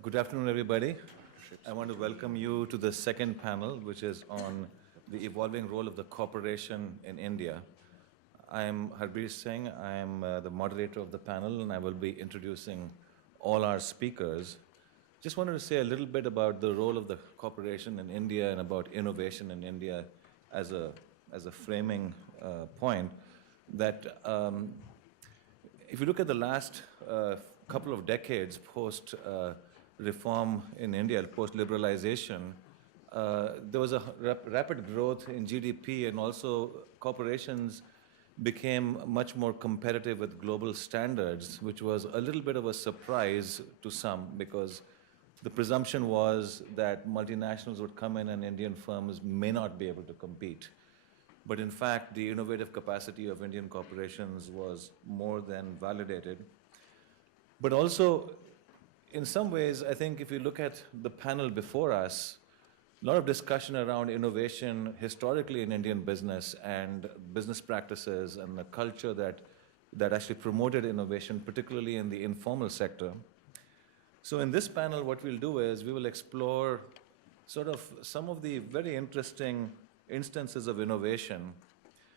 Good afternoon, everybody. I want to welcome you to the second panel, which is on the evolving role of the corporation in India. I am Harbir Singh. I am the moderator of the panel, and I will be introducing all our speakers. Just wanted to say a little bit about the role of the corporation in India and about innovation in India as a framing point. That if you look at the last couple of decades post reform in India, post liberalization, there was a rapid growth in GDP, and also corporations became much more competitive with global standards, which was a little bit of a surprise to some because the presumption was that multinationals would come in and Indian firms may not be able to compete. But in fact, the innovative capacity of Indian corporations was more than validated. But also, in some ways, I think if you look at the panel before us, a lot of discussion around innovation historically in Indian business and business practices and the culture that actually promoted innovation, particularly in the informal sector. So in this panel, what we'll do is we will explore sort of some of the very interesting instances of innovation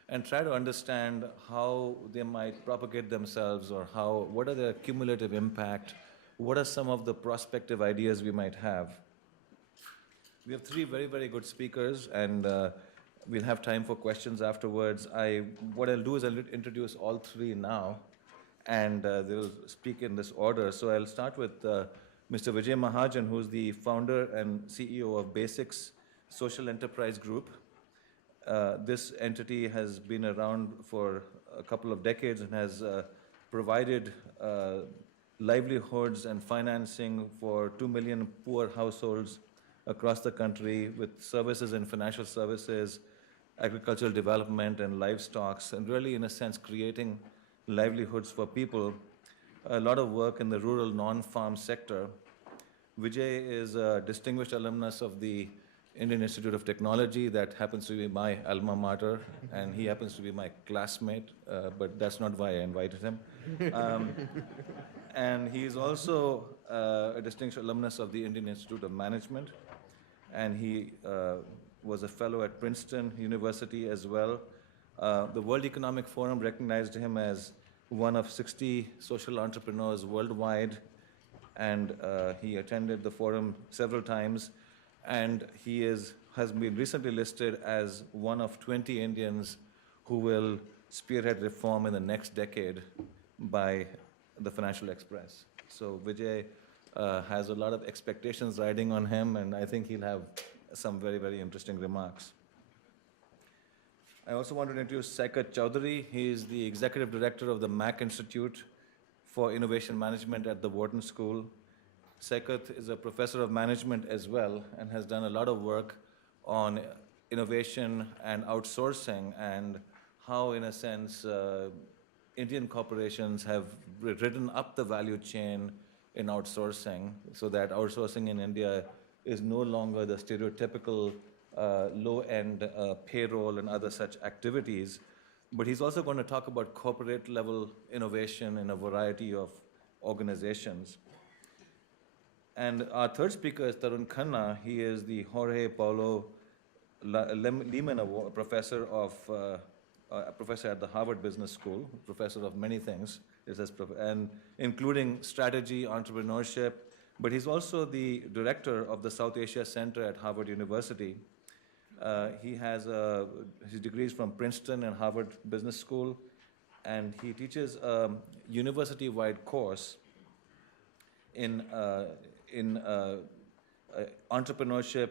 and try to understand how they might propagate themselves or what are their cumulative impact, what are some of the prospective ideas we might have. We have three very, very good speakers, and we'll have time for questions afterwards. What I'll do is I'll introduce all three now, and they'll speak in this order. So I'll start with Mr. Vijay Mahajan, who's the founder and CEO of Basics Social Enterprise Group. This entity has been around for a couple of decades and has provided livelihoods and financing for 2 million poor households across the country with services in financial services, agricultural development, and livestock, and really, in a sense, creating livelihoods for people. A lot of work in the rural non-farm sector. Vijay is a distinguished alumnus of the Indian Institute of Technology. That happens to be my alma mater, and he happens to be my classmate, but that's not why I invited him. And he is also a distinguished alumnus of the Indian Institute of Management, and he was a fellow at Princeton University as well. The World Economic Forum recognized him as one of 60 social entrepreneurs worldwide, and he attended the forum several times, and he has been recently listed as one of 20 Indians who will spearhead reform in the next decade by the Financial Express. So Vijay has a lot of expectations riding on him, and I think he'll have some very, very interesting remarks. I also want to introduce Saikat Chaudrui. He is the Executive Director of the Mack Institute for Innovation Management at the Wharton School. Saikat is a professor of management as well and has done a lot of work on innovation and outsourcing and how, in a sense, Indian corporations have ridden up the value chain in outsourcing so that outsourcing in India is no longer the stereotypical low-end payroll and other such activities. But he's also going to talk about corporate-level innovation in a variety of organizations. And our third speaker is Tarun Khanna. He is the Jorge Paulo Leman Award professor at the Harvard Business School, professor of many things, and including strategy, entrepreneurship. But he's also the director of the South Asia Center at Harvard University. He has his degrees from Princeton and Harvard Business School, and he teaches a university-wide course in entrepreneurship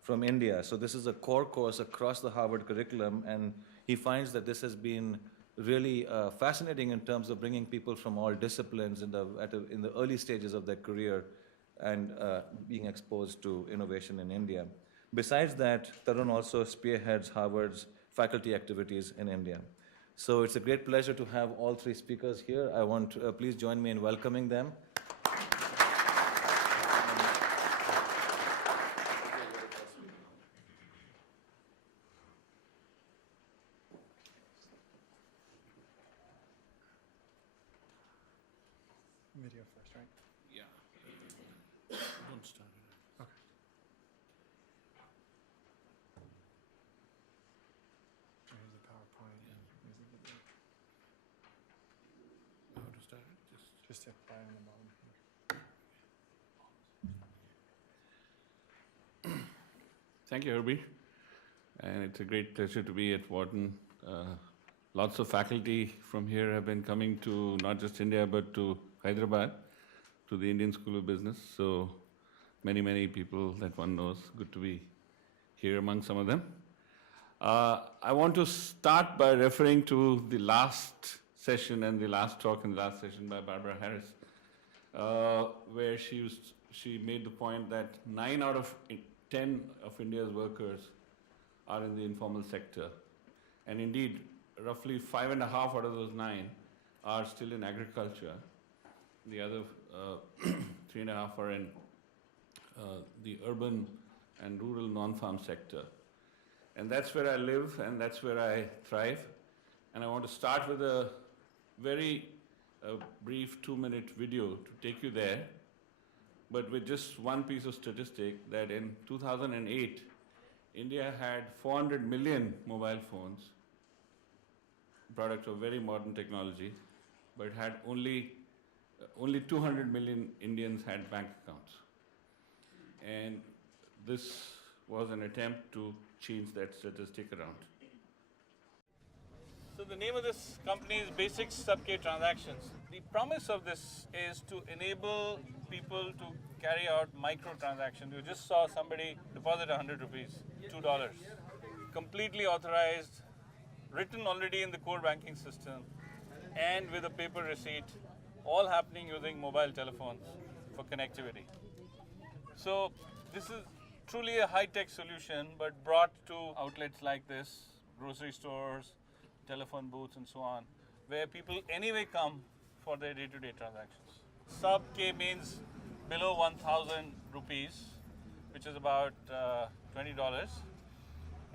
from India. So this is a core course across the Harvard curriculum, and he finds that this has been really fascinating in terms of bringing people from all disciplines in the early stages of their career and being exposed to innovation in India. Besides that, Tarun also spearheads Harvard's faculty activities in India. So it's a great pleasure to have all three speakers here. I want to, please join me in welcoming them. Video first, right? Yeah. Don't start it. Okay. Here's the PowerPoint. Yeah. Here's the video. How to start it? Just hit play on the bottom here. Thank you, Herbie. And it's a great pleasure to be at Wharton. Lots of faculty from here have been coming to not just India, but to Hyderabad, to the Indian School of Business. So many, many people that one knows. Good to be here among some of them. I want to start by referring to the last session and the last talk in the last session by Barbara Harris, where she made the point that 9 out of 10 of India's workers are in the informal sector. And indeed, roughly 5.5 out of those 9 are still in agriculture. The other 3.5 are in the urban and rural non-farm sector. And that's where I live and that's where I thrive. And I want to start with a very brief 2-minute video to take you there, but with just one piece of statistic that in 2008, India had 400 million mobile phones, products of very modern technology, but had only 200 million Indians had bank accounts. And this was an attempt to change that statistic around. So the name of this company is Basic Sub-K Transactions. The promise of this is to enable people to carry out micro-transactions. You just saw somebody deposit 100 rupees, $2. Completely authorized, written already in the core banking system, and with a paper receipt, all happening using mobile telephones for connectivity. So this is truly a high-tech solution, but brought to outlets like this, grocery stores, telephone booths and so on, where people anyway come for their day-to-day transactions. Sub-K means below 1,000 rupees, which is about $20.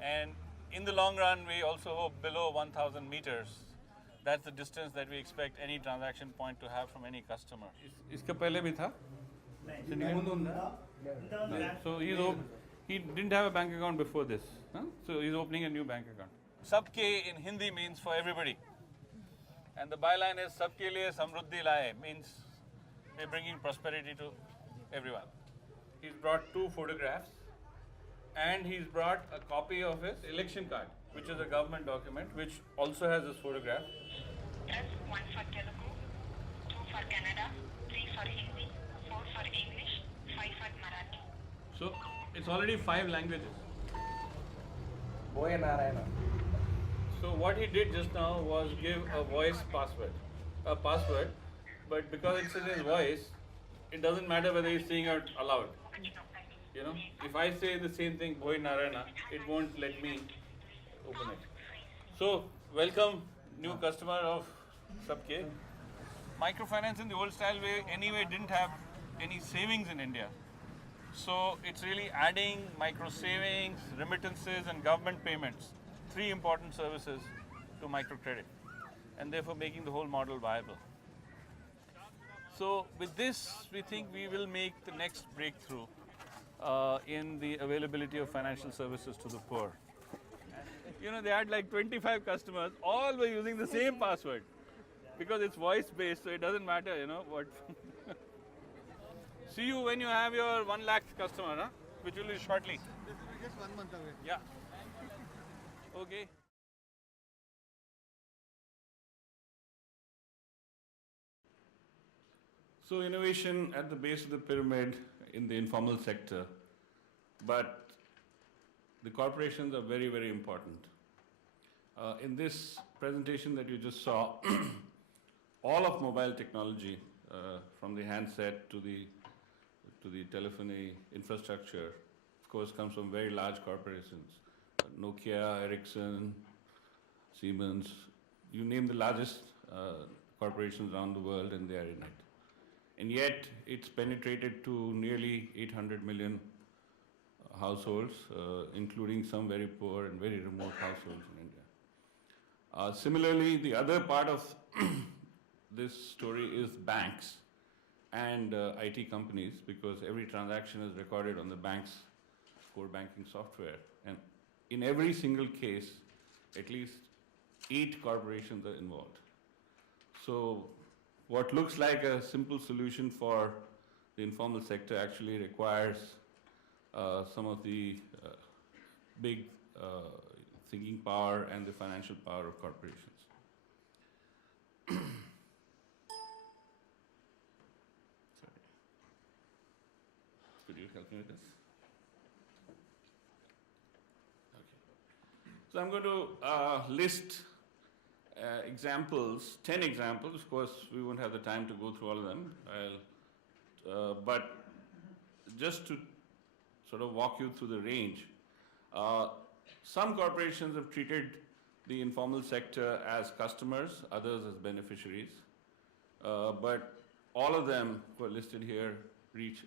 And in the long run, we also hope below 1,000 meters. That's the distance that we expect any transaction point to have from any customer. इसका पहले भी था? So he didn't have a bank account before this. Huh? So he's opening a new bank account. Sab-K in Hindi means for everybody. And the byline is Sabke liye samruddhi laye, means we're bringing prosperity to everyone. He's brought 2 photographs and he's brought a copy of his election card, which is a government document, which also has this photograph. Press 1 for Telugu, 2 for Kannada, 3 for Hindi, 4 for English, 5 for Marathi. So it's already 5 languages. So what he did just now was give a voice password, but because it's in his voice, it doesn't matter whether he's saying it aloud. You know, if I say the same thing, Bhoi Narayana, it won't let me open it. So welcome, new customer of Sab-K. Microfinance in the old style way anyway didn't have any savings in India. So it's really adding micro savings, remittances and government payments, 3 important services to microcredit, and therefore making the whole model viable. So with this, we think we will make the next breakthrough in the availability of financial services to the poor. You know, they had like 25 customers, all were using the same password because it's voice-based, so it doesn't matter, you know, what. See you when you have your 1 lakh customer, huh? Which will be shortly. Just 1 month away. Yeah. Okay. So innovation at the base of the pyramid in the informal sector, but the corporations are very, very important. In this presentation that you just saw, all of mobile technology, from the handset to the telephony infrastructure, of course, comes from very large corporations. Nokia, Ericsson, Siemens, you name the largest corporations around the world and they are in it. And yet, it's penetrated to nearly 800 million households, including some very poor and very remote households in India. Similarly, the other part of this story is banks. and IT companies, because every transaction is recorded on the bank's core banking software. And in every single case, at least 8 corporations are involved. So what looks like a simple solution for the informal sector actually requires some of the big thinking power and the financial power of corporations. Sorry. Could you help me with this? Okay. So I'm going to list examples, 10 examples. Of course, we won't have the time to go through all of them. But just to sort of walk you through the range, some corporations have treated the informal sector as customers, others as beneficiaries. But all of them who are listed here reach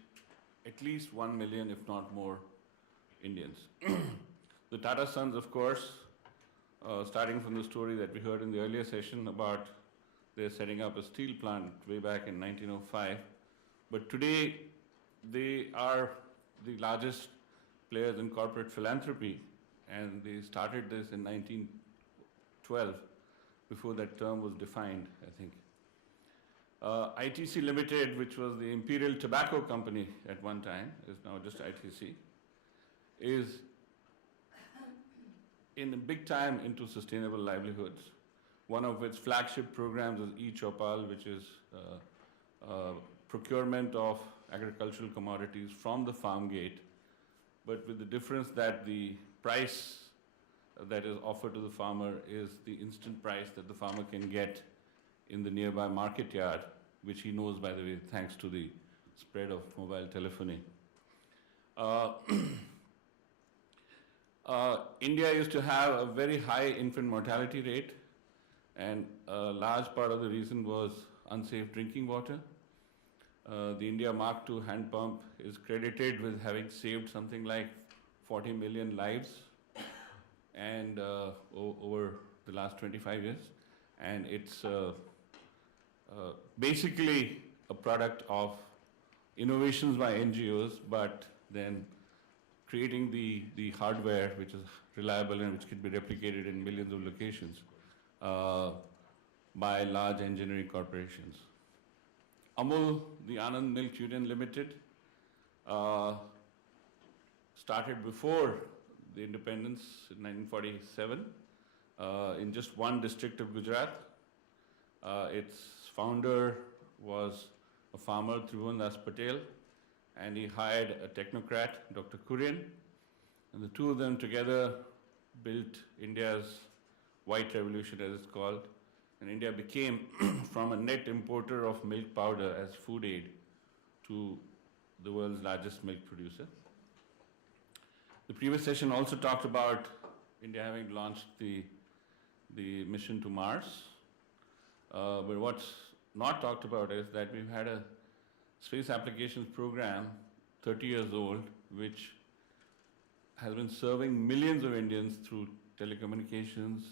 at least 1 million, if not more, Indians. The Tata Sons, of course, starting from the story that we heard in the earlier session about they're setting up a steel plant way back in 1905. But today, they are the largest players in corporate philanthropy, and they started this in 1912, before that term was defined, I think. ITC Limited, which was the Imperial Tobacco Company at one time, is now just ITC, is in a big time into sustainable livelihoods. One of its flagship programs is e-Chopal, which is procurement of agricultural commodities from the farm gate, but with the difference that the price that is offered to the farmer is the instant price that the farmer can get in the nearby market yard, which he knows, by the way, thanks to the spread of mobile telephony. India used to have a very high infant mortality rate, and a large part of the reason was unsafe drinking water. The India Mark II hand pump is credited with having saved something like 40 million lives and over the last 25 years. And it's basically a product of innovations by NGOs, but then creating the hardware which is reliable and which can be replicated in millions of locations by large engineering corporations. Amul, the Anand Milk Union Limited, started before the independence in 1947 in just one district of Gujarat. Its founder was a farmer, Tribhuvandas Patel, and he hired a technocrat, Dr. Kurian, and the two of them together built India's white revolution, as it's called, and India became from a net importer of milk powder as food aid to the world's largest milk producer. The previous session also talked about India having launched the mission to Mars, but what's not talked about is that we've had a space applications program, 30 years old, which has been serving millions of Indians through telecommunications,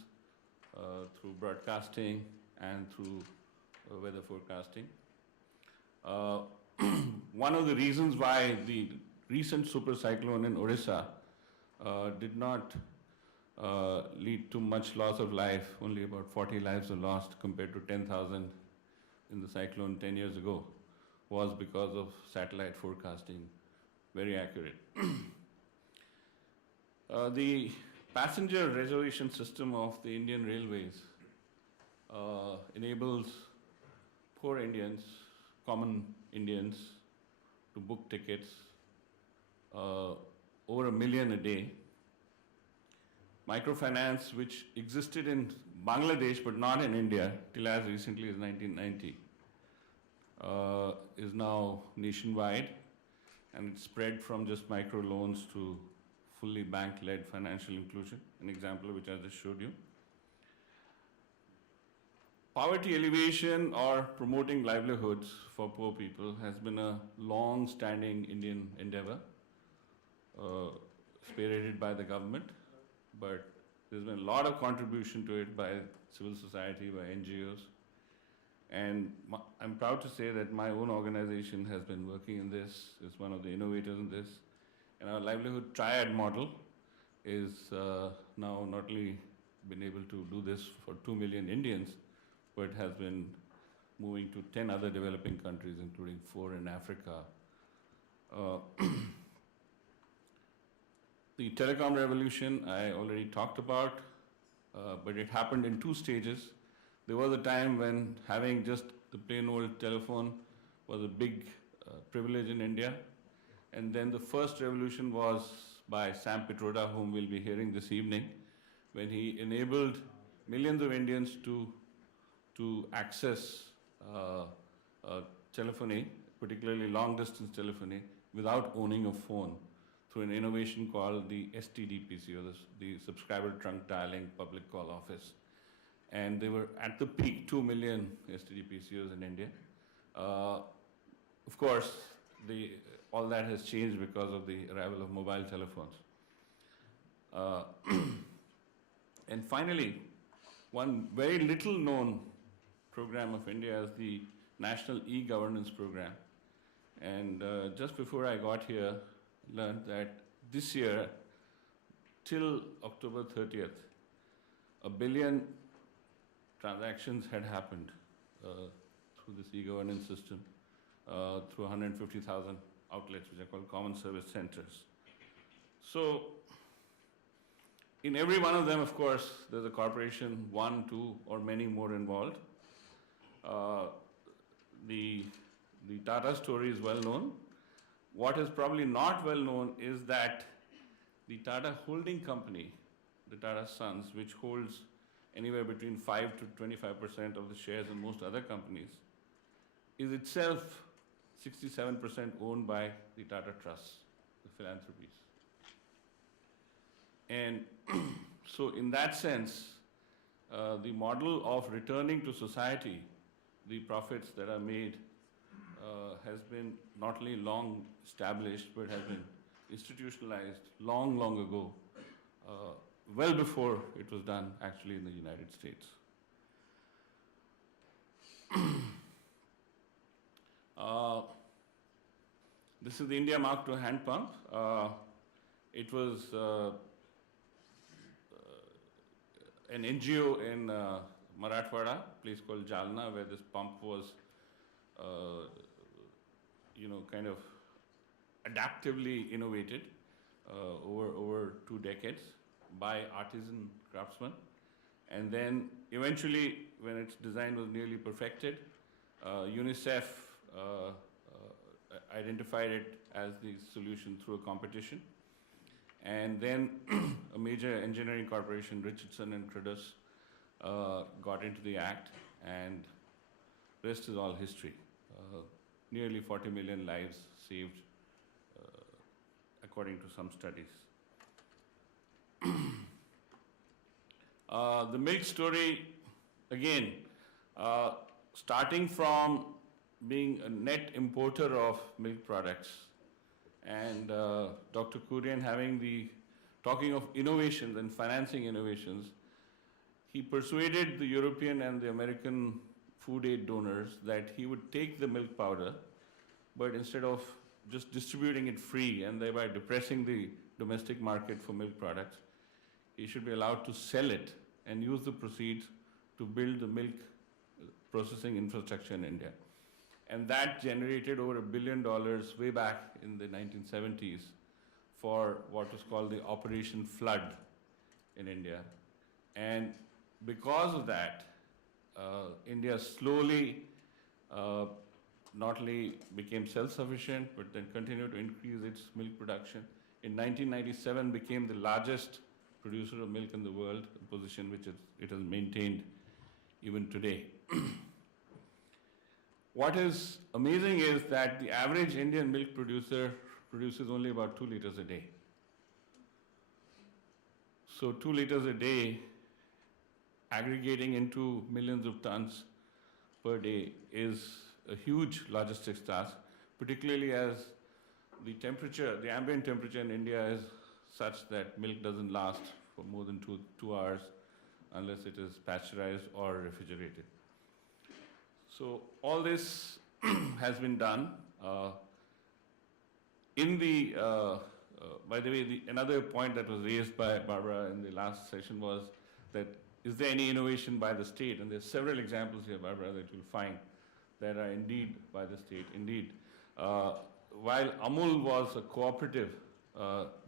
through broadcasting, and through weather forecasting. One of the reasons why the recent super cyclone in Orissa did not lead to much loss of life, only about 40 lives were lost compared to 10,000 in the cyclone 10 years ago, was because of satellite forecasting, very accurate. The passenger reservation system of the Indian Railways enables poor Indians, common Indians, to book tickets over 1 million a day. Microfinance, which existed in Bangladesh but not in India till as recently as 1990, is now nationwide, and it's spread from just microloans to fully bank-led financial inclusion, an example which I just showed you. Poverty alleviation or promoting livelihoods for poor people has been a long-standing Indian endeavor, spearheaded by the government, but there's been a lot of contribution to it by civil society, by NGOs. And I'm proud to say that my own organization has been working in this, is one of the innovators in this. And our livelihood triad model is now not only been able to do this for 2 million Indians, but has been moving to 10 other developing countries, including 4 in Africa. The telecom revolution I already talked about, but it happened in 2 stages. There was a time when having just the plain old telephone was a big privilege in India. And then the first revolution was by Sam Pitroda, whom we'll be hearing this evening, when he enabled millions of Indians to access telephony, particularly long-distance telephony, without owning a phone, through an innovation called the STDPC, or the Subscriber Trunk Dialing Public Call Office. And they were at the peak 2 million STDPCs in India. Of course, all that has changed because of the arrival of mobile telephones. And finally, one very little known program of India is the National E-Governance Program. And just before I got here, learned that this year, till October 30th, 1 billion transactions had happened through this e-governance system, through 150,000 outlets, which are called common service centers. So, in every one of them, of course, there's a corporation, 1, 2, or many more involved. The Tata story is well known. What is probably not well known is that the Tata holding company, the Tata Sons, which holds anywhere between 5 to 25% of the shares in most other companies, is itself 67% owned by the Tata Trusts, the philanthropies. And so in that sense, the model of returning to society the profits that are made has been not only long established, but has been institutionalized long, long ago, well before it was done actually in the United States. This is the India Mark II hand pump. It was an NGO in Marathwada, a place called Jalna, where this pump was, kind of adaptively innovated over 2 decades by artisan craftsmen. And then eventually, when its design was nearly perfected, UNICEF identified it as the solution through a competition. And then a major engineering corporation, Richardson and Cruddas, got into the act, and the rest is all history. Nearly 40 million lives saved, according to some studies. The milk story, again, starting from being a net importer of milk products, and Dr. Kurian talking of innovations and financing innovations, he persuaded the European and the American food aid donors that he would take the milk powder, but instead of just distributing it free and thereby depressing the domestic market for milk products, he should be allowed to sell it and use the proceeds to build the milk processing infrastructure in India. And that generated over $1 billion way back in the 1970s for what was called the Operation Flood in India. And because of that, India slowly not only became self-sufficient, but then continued to increase its milk production. In 1997, became the largest producer of milk in the world, a position which it has maintained even today. What is amazing is that the average Indian milk producer produces only about 2 liters a day. So 2 liters a day aggregating into millions of tons per day is a huge logistics task, particularly as the ambient temperature in India is such that milk doesn't last for more than two hours unless it is pasteurized or refrigerated. So all this has been done. By the way, another point that was raised by Barbara in the last session was that is there any innovation by the state? And there's several examples here, Barbara, that you'll find that are indeed by the state. Indeed, while Amul was a cooperative,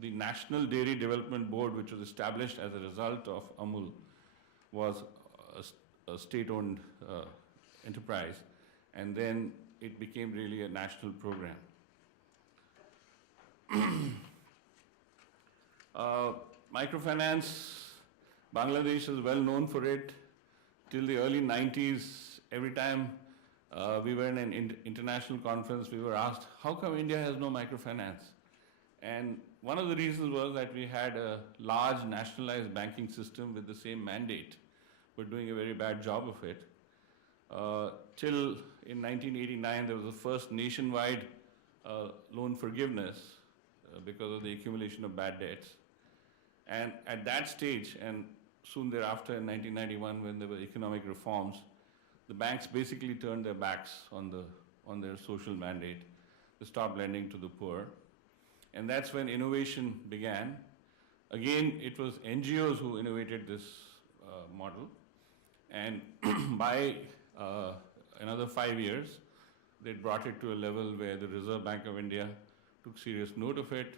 the National Dairy Development Board, which was established as a result of Amul, was a state-owned enterprise, and then it became really a national program. Microfinance, Bangladesh is well known for it. Till the early 90s, every time we were in an international conference, we were asked, how come India has no microfinance? And one of the reasons was that we had a large nationalized banking system with the same mandate, but doing a very bad job of it. Till in 1989, there was the first nationwide loan forgiveness because of the accumulation of bad debts. And at that stage, and soon thereafter in 1991, when there were economic reforms, the banks basically turned their backs on their social mandate. They stopped lending to the poor. And that's when innovation began. Again, it was NGOs who innovated this model. And by another 5 years, they brought it to a level where the Reserve Bank of India took serious note of it,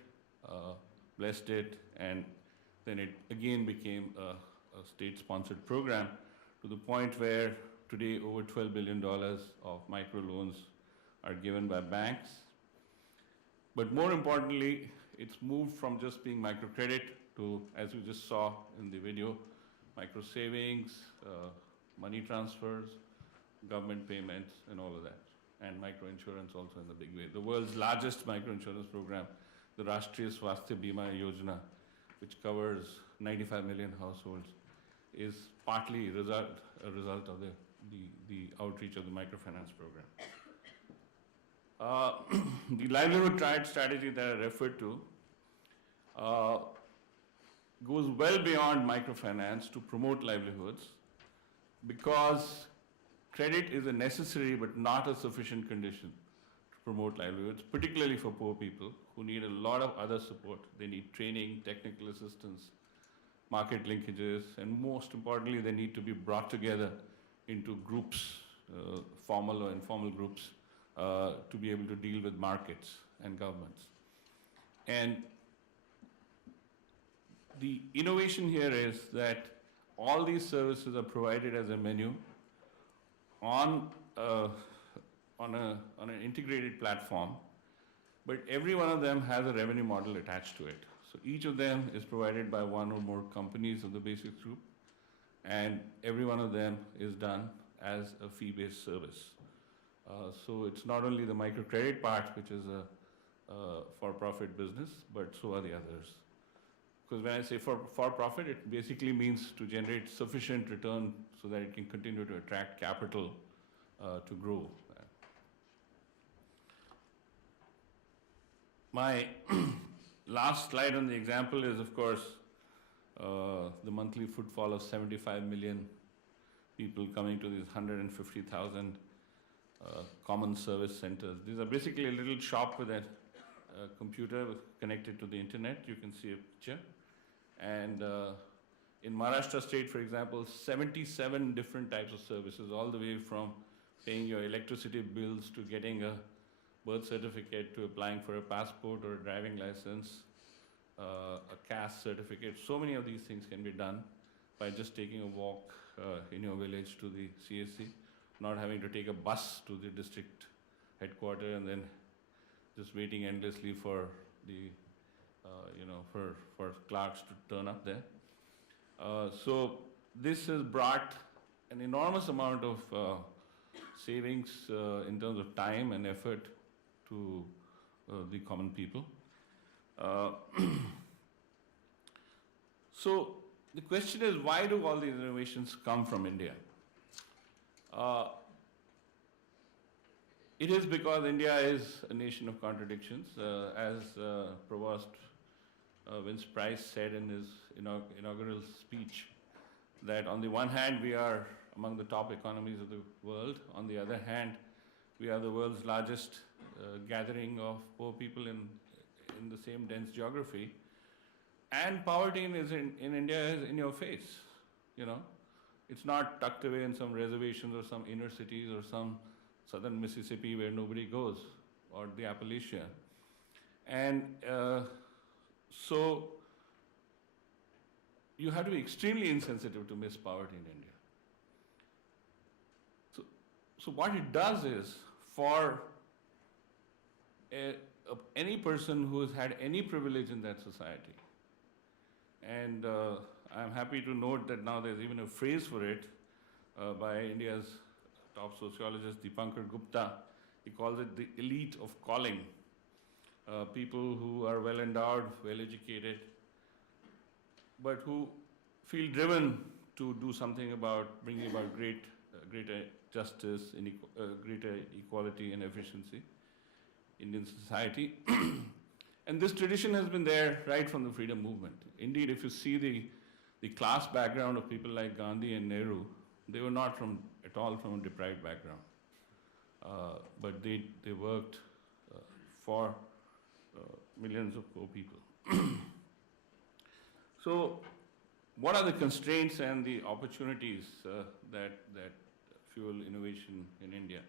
blessed it, and then it again became a state-sponsored program to the point where today over $12 billion of microloans are given by banks. But more importantly, it's moved from just being microcredit to, as you just saw in the video, micro savings, money transfers, government payments, and all of that, and microinsurance also in the big way. The world's largest microinsurance program, the Rashtriya Swasthya Bima Yojana, which covers 95 million households, is partly a result of the outreach of the microfinance program. The livelihood triad strategy that I referred to goes well beyond microfinance to promote livelihoods, because credit is a necessary but not a sufficient condition to promote livelihoods, particularly for poor people who need a lot of other support. They need training, technical assistance, market linkages, and most importantly, they need to be brought together into groups, formal or informal groups, to be able to deal with markets and governments. And the innovation here is that all these services are provided as a menu on an integrated platform, but every one of them has a revenue model attached to it. So each of them is provided by one or more companies of the basic group, and every one of them is done as a fee-based service. So it's not only the microcredit part, which is a for-profit business, but so are the others. Because when I say for-profit, it basically means to generate sufficient return so that it can continue to attract capital to grow. My last slide on the example is, of course, the monthly footfall of 75 million people coming to these 150,000 common service centers. These are basically a little shop with a computer connected to the internet. You can see a picture. And in Maharashtra state, for example, 77 different types of services, all the way from paying your electricity bills to getting a birth certificate to applying for a passport or a driving license, a caste certificate. So many of these things can be done by just taking a walk in your village to the CSC, not having to take a bus to the district headquarters and then just waiting endlessly for the, for clerks to turn up there. So this has brought an enormous amount of savings in terms of time and effort to the common people. So the question is, why do all these innovations come from India? It is because India is a nation of contradictions. As Provost Vince Price said in his inaugural speech, that on the one hand we are among the top economies of the world. On the other hand, we are the world's largest gathering of poor people in the same dense geography. And poverty in India is in your face, you know. It's not tucked away in some reservations or some inner cities or some southern Mississippi where nobody goes, or the Appalachia. And so you have to be extremely insensitive to miss poverty in India. So what it does is, for any person who has had any privilege in that society, and I'm happy to note that now there's even a phrase for it by India's top sociologist Dipankar Gupta. He calls it the elite of calling. People who are well endowed, well educated, but who feel driven to do something about bringing about greater justice, greater equality and efficiency in Indian society. And this tradition has been there right from the freedom movement. Indeed, if you see the class background of people like Gandhi and Nehru, they were not at all from a deprived background. But they worked for millions of poor people. So what are the constraints and the opportunities that fuel innovation in India?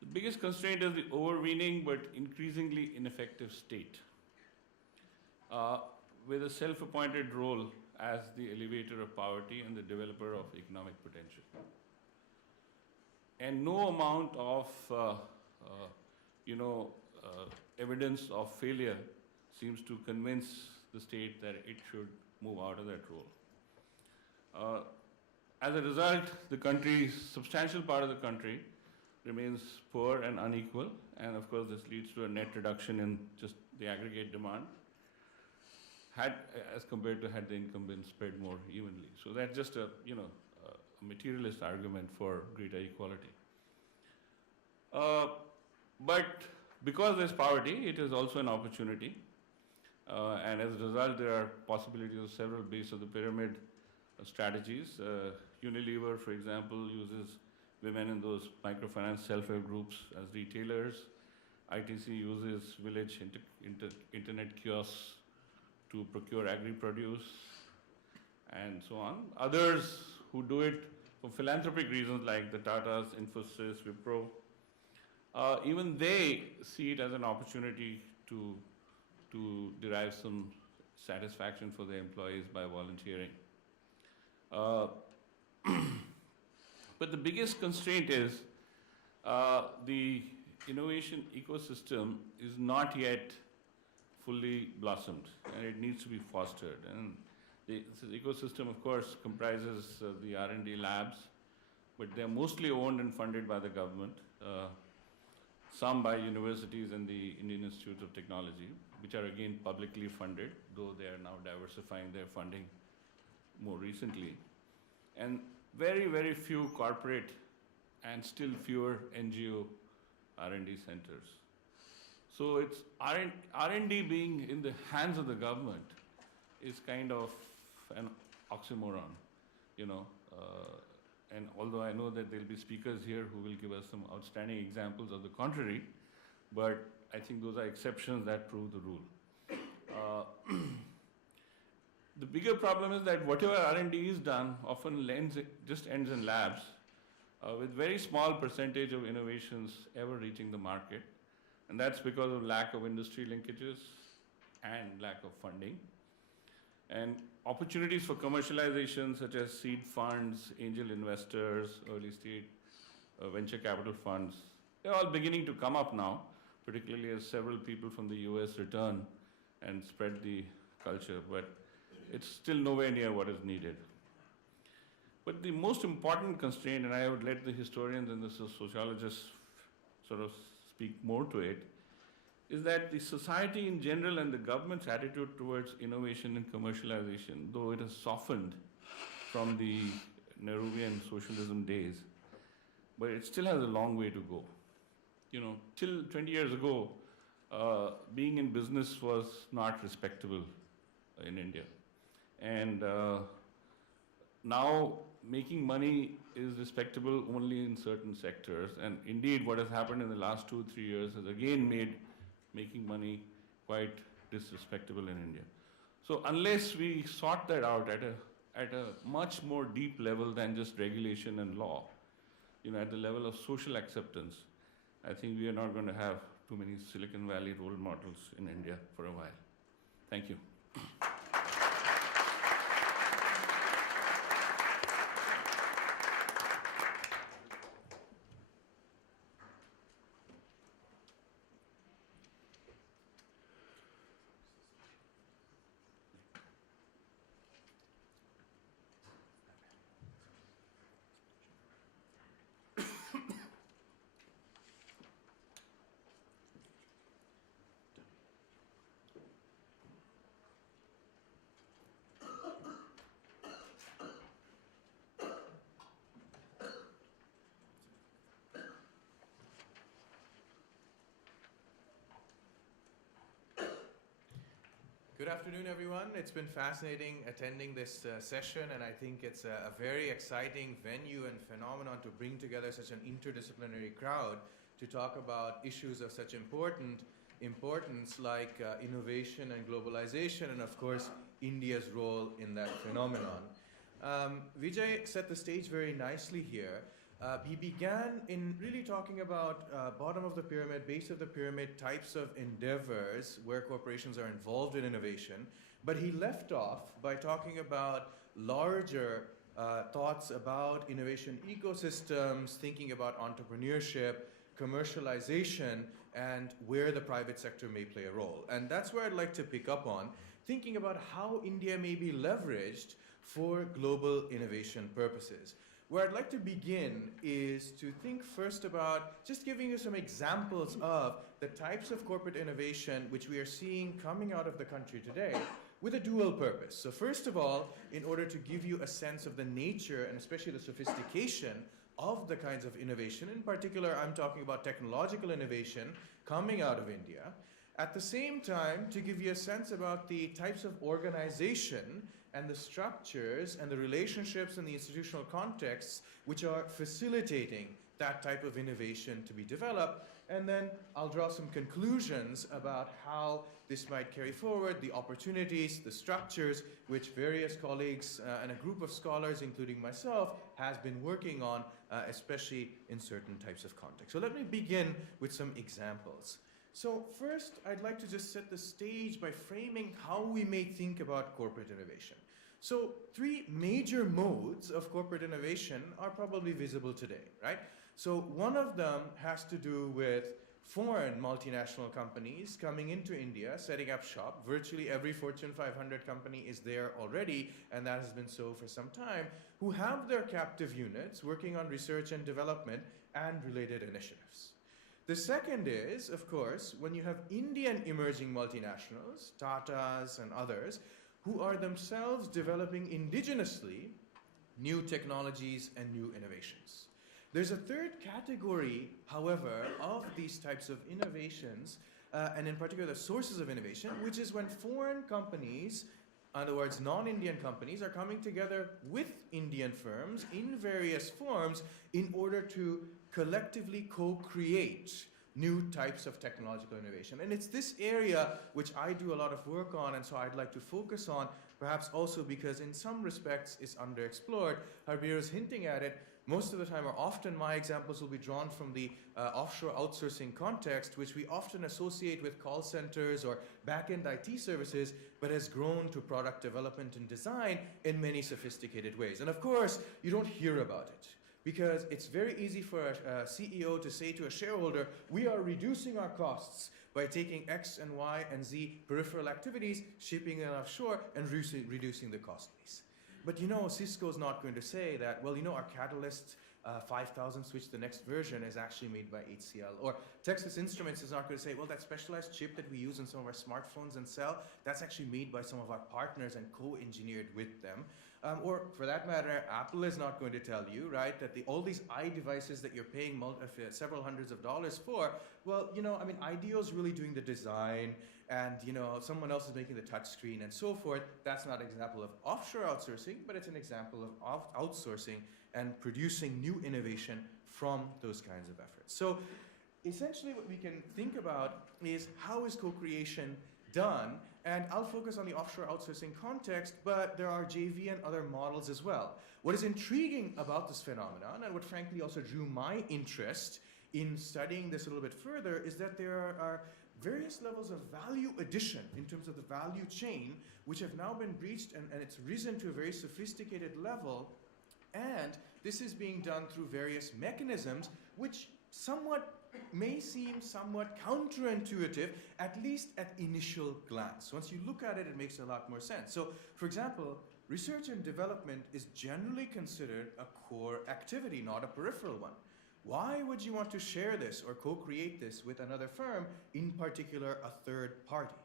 The biggest constraint is the overweening but increasingly ineffective state, with a self-appointed role as the elevator of poverty and the developer of economic potential. And no amount of evidence of failure seems to convince the state that it should move out of that role. As a result, the country's substantial part of the country remains poor and unequal, and of course this leads to a net reduction in just the aggregate demand as compared to had the income been spread more evenly. So that's just a materialist argument for greater equality. But because there's poverty, it is also an opportunity. And as a result, there are possibilities of several base of the pyramid strategies. Unilever, for example, uses women in those microfinance self-help groups as retailers. ITC uses village internet kiosks to procure agri-produce, and so on. Others who do it for philanthropic reasons, like the Tatas, Infosys, Wipro, even they see it as an opportunity to derive some satisfaction for their employees by volunteering. But the biggest constraint is the innovation ecosystem is not yet fully blossomed, and it needs to be fostered. And this ecosystem, of course, comprises the R&D labs, but they're mostly owned and funded by the government, some by universities and the Indian Institutes of Technology, which are again publicly funded, though they are now diversifying their funding more recently. And very, very few corporate and still fewer NGO R&D centers. So it's R&D being in the hands of the government is kind of an oxymoron, and although I know that there'll be speakers here who will give us some outstanding examples of the contrary, but I think those are exceptions that prove the rule. The bigger problem is that whatever R&D is done often just ends in labs, with very small percentage of innovations ever reaching the market. And that's because of lack of industry linkages and lack of funding. And opportunities for commercialization, such as seed funds, angel investors, early stage venture capital funds, they're all beginning to come up now, particularly as several people from the US return and spread the culture, but it's still nowhere near what is needed. But the most important constraint, and I would let the historians and the sociologists sort of speak more to it, is that the society in general and the government's attitude towards innovation and commercialization, though it has softened from the Nehruvian socialism days, but it still has a long way to go. Till 20 years ago, being in business was not respectable in India. And now making money is respectable only in certain sectors. And indeed, what has happened in the last 2-3 years has again made making money quite disrespectable in India. So unless we sort that out at a much more deep level than just regulation and law, at the level of social acceptance, I think we are not going to have too many Silicon Valley role models in India for a while. Thank you. Good afternoon, everyone. It's been fascinating attending this session, and I think it's a very exciting venue and phenomenon to bring together such an interdisciplinary crowd to talk about issues of such importance like innovation and globalization, and of course, India's role in that phenomenon. Vijay set the stage very nicely here. He began in really talking about bottom of the pyramid, base of the pyramid types of endeavors where corporations are involved in innovation. But he left off by talking about larger thoughts about innovation ecosystems, thinking about entrepreneurship, commercialization, and where the private sector may play a role. And that's where I'd like to pick up on, thinking about how India may be leveraged for global innovation purposes. Where I'd like to begin is to think first about just giving you some examples of the types of corporate innovation which we are seeing coming out of the country today with a dual purpose. So first of all, in order to give you a sense of the nature and especially the sophistication of the kinds of innovation, in particular I'm talking about technological innovation coming out of India. At the same time, to give you a sense about the types of organization and the structures and the relationships and the institutional contexts which are facilitating that type of innovation to be developed. And then I'll draw some conclusions about how this might carry forward, the opportunities, the structures, which various colleagues and a group of scholars, including myself, has been working on, especially in certain types of contexts. So let me begin with some examples. So first, I'd like to just set the stage by framing how we may think about corporate innovation. So three major modes of corporate innovation are probably visible today, right? So one of them has to do with foreign multinational companies coming into India, setting up shop. Virtually every Fortune 500 company is there already, and that has been so for some time, who have their captive units working on research and development and related initiatives. The second is, of course, when you have Indian emerging multinationals, Tatas and others, who are themselves developing indigenously new technologies and new innovations. There's a third category, however, of these types of innovations, and in particular the sources of innovation, which is when foreign companies, in other words, non-Indian companies, are coming together with Indian firms in various forms in order to collectively co-create new types of technological innovation. And it's this area which I do a lot of work on, and so I'd like to focus on, perhaps also because in some respects it's underexplored. Harbir is hinting at it. Most of the time, or often, my examples will be drawn from the offshore outsourcing context, which we often associate with call centers or back-end IT services, but has grown to product development and design in many sophisticated ways. And of course, you don't hear about it, because it's very easy for a CEO to say to a shareholder, we are reducing our costs by taking X and Y and Z peripheral activities, shipping them offshore, and reducing the cost base. But Cisco's not going to say that, well, our Catalyst 5000 switch, the next version, is actually made by HCL. Or Texas Instruments is not going to say, well, that specialized chip that we use in some of our smartphones and sell, that's actually made by some of our partners and co-engineered with them. Or for that matter, Apple is not going to tell you, right, that all these iDevices that you're paying several hundreds of dollars for, well, IDEO's really doing the design, and someone else is making the touch screen and so forth. That's not an example of offshore outsourcing, but it's an example of outsourcing and producing new innovation from those kinds of efforts. So essentially what we can think about is how is co-creation done, and I'll focus on the offshore outsourcing context, but there are JV and other models as well. What is intriguing about this phenomenon, and what frankly also drew my interest in studying this a little bit further, is that there are various levels of value addition in terms of the value chain, which have now been breached, and it's risen to a very sophisticated level, and this is being done through various mechanisms, which may seem somewhat counterintuitive, at least at initial glance. Once you look at it, it makes a lot more sense. So, for example, research and development is generally considered a core activity, not a peripheral one. Why would you want to share this or co-create this with another firm, in particular a third party?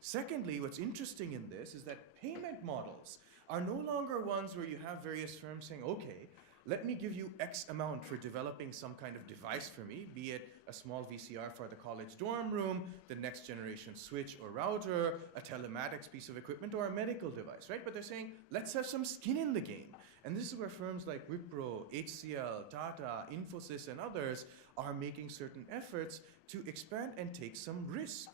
Secondly, what's interesting in this is that payment models are no longer ones where you have various firms saying, okay, let me give you X amount for developing some kind of device for me, be it a small VCR for the college dorm room, the next generation switch or router, a telematics piece of equipment, or a medical device, right? But they're saying, let's have some skin in the game. And this is where firms like Wipro, HCL, Tata, Infosys, and others are making certain efforts to expand and take some risk.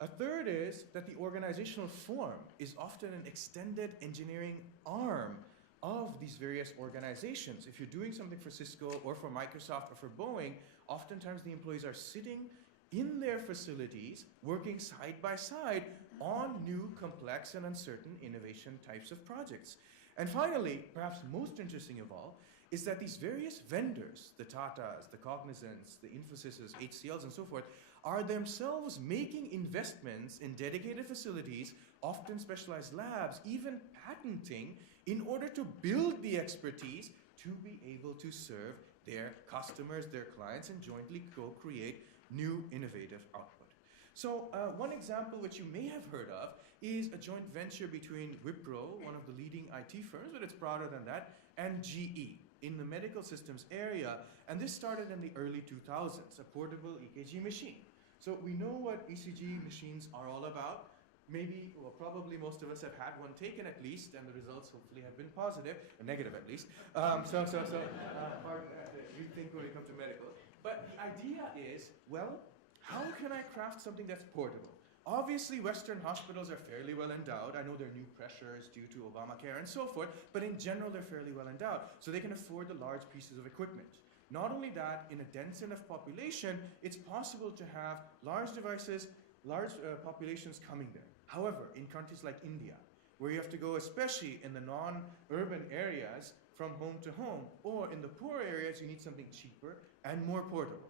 A third is that the organizational form is often an extended engineering arm of these various organizations. If you're doing something for Cisco or for Microsoft or for Boeing, oftentimes the employees are sitting in their facilities working side by side on new, complex, and uncertain innovation types of projects. And finally, perhaps most interesting of all, is that these various vendors, the Tatas, the Cognizants, the Infosys, HCLs, and so forth, are themselves making investments in dedicated facilities, often specialized labs, even patenting, in order to build the expertise to be able to serve their customers, their clients, and jointly co-create new innovative output. So one example which you may have heard of is a joint venture between Wipro, one of the leading IT firms, but it's broader than that, and GE in the medical systems area. And this started in the early 2000s, a portable EKG machine. So we know what ECG machines are all about. Maybe, well, probably most of us have had one taken at least, and the results hopefully have been positive, or negative at least. We think when we come to medical. But the idea is, well, how can I craft something that's portable? Obviously, Western hospitals are fairly well endowed. I know there are new pressures due to Obamacare and so forth, but in general, they're fairly well endowed. So they can afford the large pieces of equipment. Not only that, in a dense enough population, it's possible to have large devices, large populations coming there. However, in countries like India, where you have to go, especially in the non-urban areas, from home to home, or in the poor areas, you need something cheaper and more portable.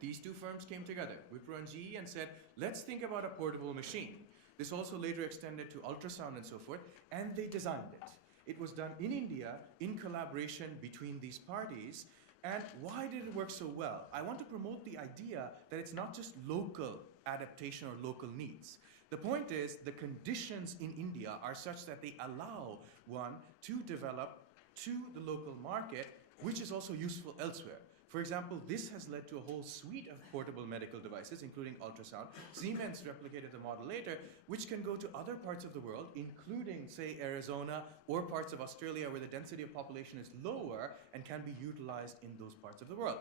These two firms came together, Wipro and GE, and said, let's think about a portable machine. This also later extended to ultrasound and so forth, and they designed it. It was done in India in collaboration between these parties. And why did it work so well? I want to promote the idea that it's not just local adaptation or local needs. The point is, the conditions in India are such that they allow one to develop to the local market, which is also useful elsewhere. For example, this has led to a whole suite of portable medical devices, including ultrasound. Siemens replicated the model later, which can go to other parts of the world, including, say, Arizona or parts of Australia where the density of population is lower and can be utilized in those parts of the world.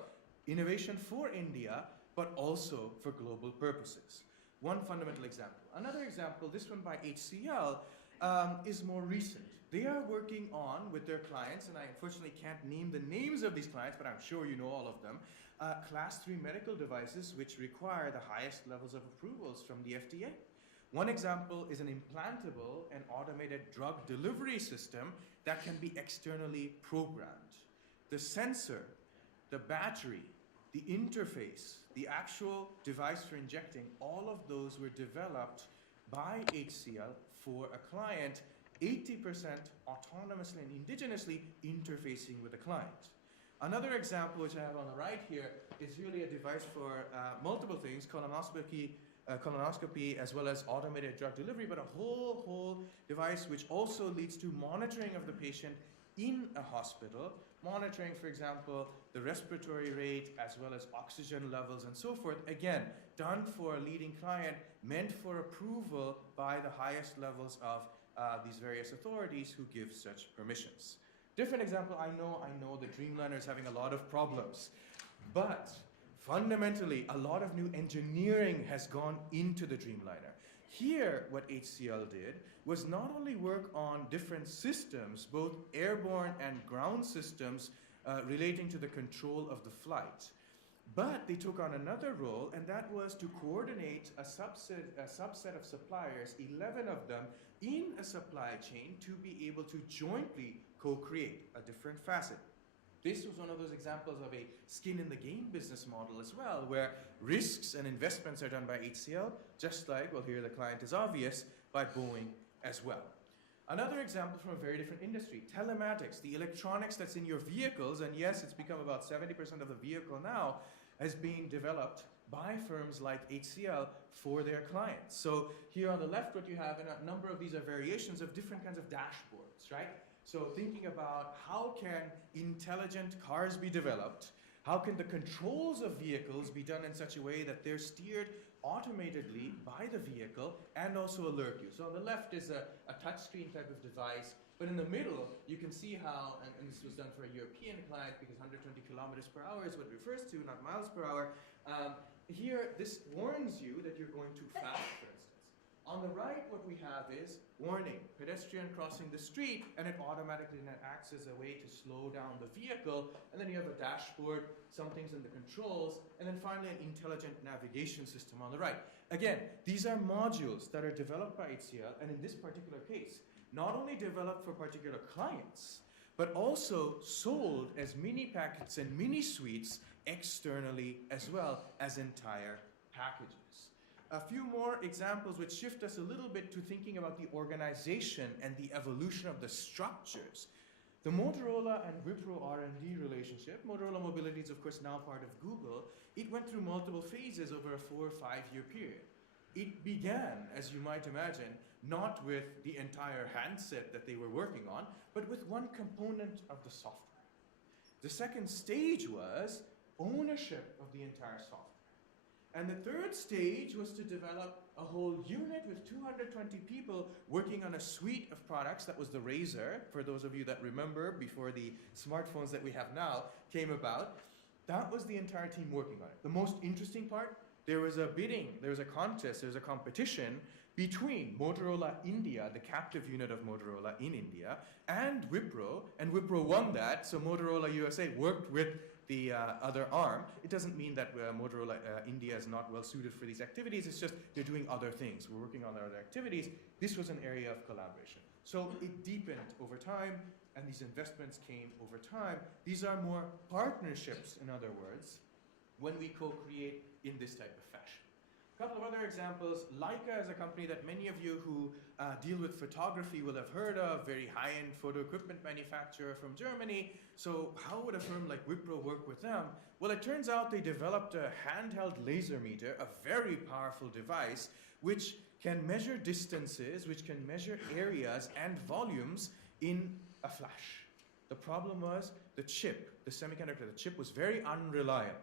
Innovation for India, but also for global purposes. One fundamental example. Another example, this one by HCL, is more recent. They are working on, with their clients, and I unfortunately can't name the names of these clients, but I'm sure you know all of them, Class 3 medical devices which require the highest levels of approvals from the FDA. One example is an implantable and automated drug delivery system that can be externally programmed. The sensor, the battery, the interface, the actual device for injecting, all of those were developed by HCL for a client, 80% autonomously and indigenously interfacing with a client. Another example, which I have on the right here, is really a device for multiple things, colonoscopy colonoscopy, as well as automated drug delivery, but a whole device which also leads to monitoring of the patient in a hospital, monitoring, for example, the respiratory rate as well as oxygen levels and so forth. Again, done for a leading client, meant for approval by the highest levels of these various authorities who give such permissions. Different example, I know the Dreamliner is having a lot of problems, but fundamentally, a lot of new engineering has gone into the Dreamliner. Here, what HCL did was not only work on different systems, both airborne and ground systems, relating to the control of the flight, but they took on another role, and that was to coordinate a subset of suppliers, 11 of them, in a supply chain to be able to jointly co-create a different facet. This was one of those examples of a skin in the game business model as well, where risks and investments are done by HCL, just like, well, here the client is obvious, by Boeing as well. Another example from a very different industry, telematics, the electronics that's in your vehicles, and yes, it's become about 70% of the vehicle now, has been developed by firms like HCL for their clients. So here on the left, what you have, and a number of these are variations of different kinds of dashboards, right? So thinking about how can intelligent cars be developed, how can the controls of vehicles be done in such a way that they're steered automatedly by the vehicle and also alert you. So on the left is a touchscreen type of device, but in the middle you can see how, and this was done for a European client because 120 kilometers per hour is what it refers to, not miles per hour. Here this warns you that you're going too fast, for instance. On the right, what we have is warning, pedestrian crossing the street, and it automatically then acts as a way to slow down the vehicle. And then you have a dashboard, some things in the controls, and then finally an intelligent navigation system on the right. Again, these are modules that are developed by HCL, and in this particular case, not only developed for particular clients, but also sold as mini packets and mini suites externally as well as entire packages. A few more examples which shift us a little bit to thinking about the organization and the evolution of the structures. The Motorola and Wipro R&D relationship, Motorola Mobility is of course now part of Google, it went through multiple phases over a 4 or 5 year period. It began, as you might imagine, not with the entire handset that they were working on, but with one component of the software. The second stage was ownership of the entire software. And the third stage was to develop a whole unit with 220 people working on a suite of products. That was the Razor, for those of you that remember, before the smartphones that we have now came about. That was the entire team working on it. The most interesting part, there was a bidding, there was a contest, there was a competition between Motorola India, the captive unit of Motorola in India, and Wipro won that, so Motorola USA worked with the other arm. It doesn't mean that Motorola India is not well suited for these activities, it's just they're doing other things. We're working on other activities. This was an area of collaboration. So it deepened over time, and these investments came over time. These are more partnerships, in other words, when we co-create in this type of fashion. A couple of other examples. Leica is a company that many of you who deal with photography will have heard of, very high-end photo equipment manufacturer from Germany. So how would a firm like Wipro work with them? Well, it turns out they developed a handheld laser meter, a very powerful device, which can measure distances, which can measure areas and volumes in a flash. The problem was the chip, the semiconductor, the chip was very unreliable.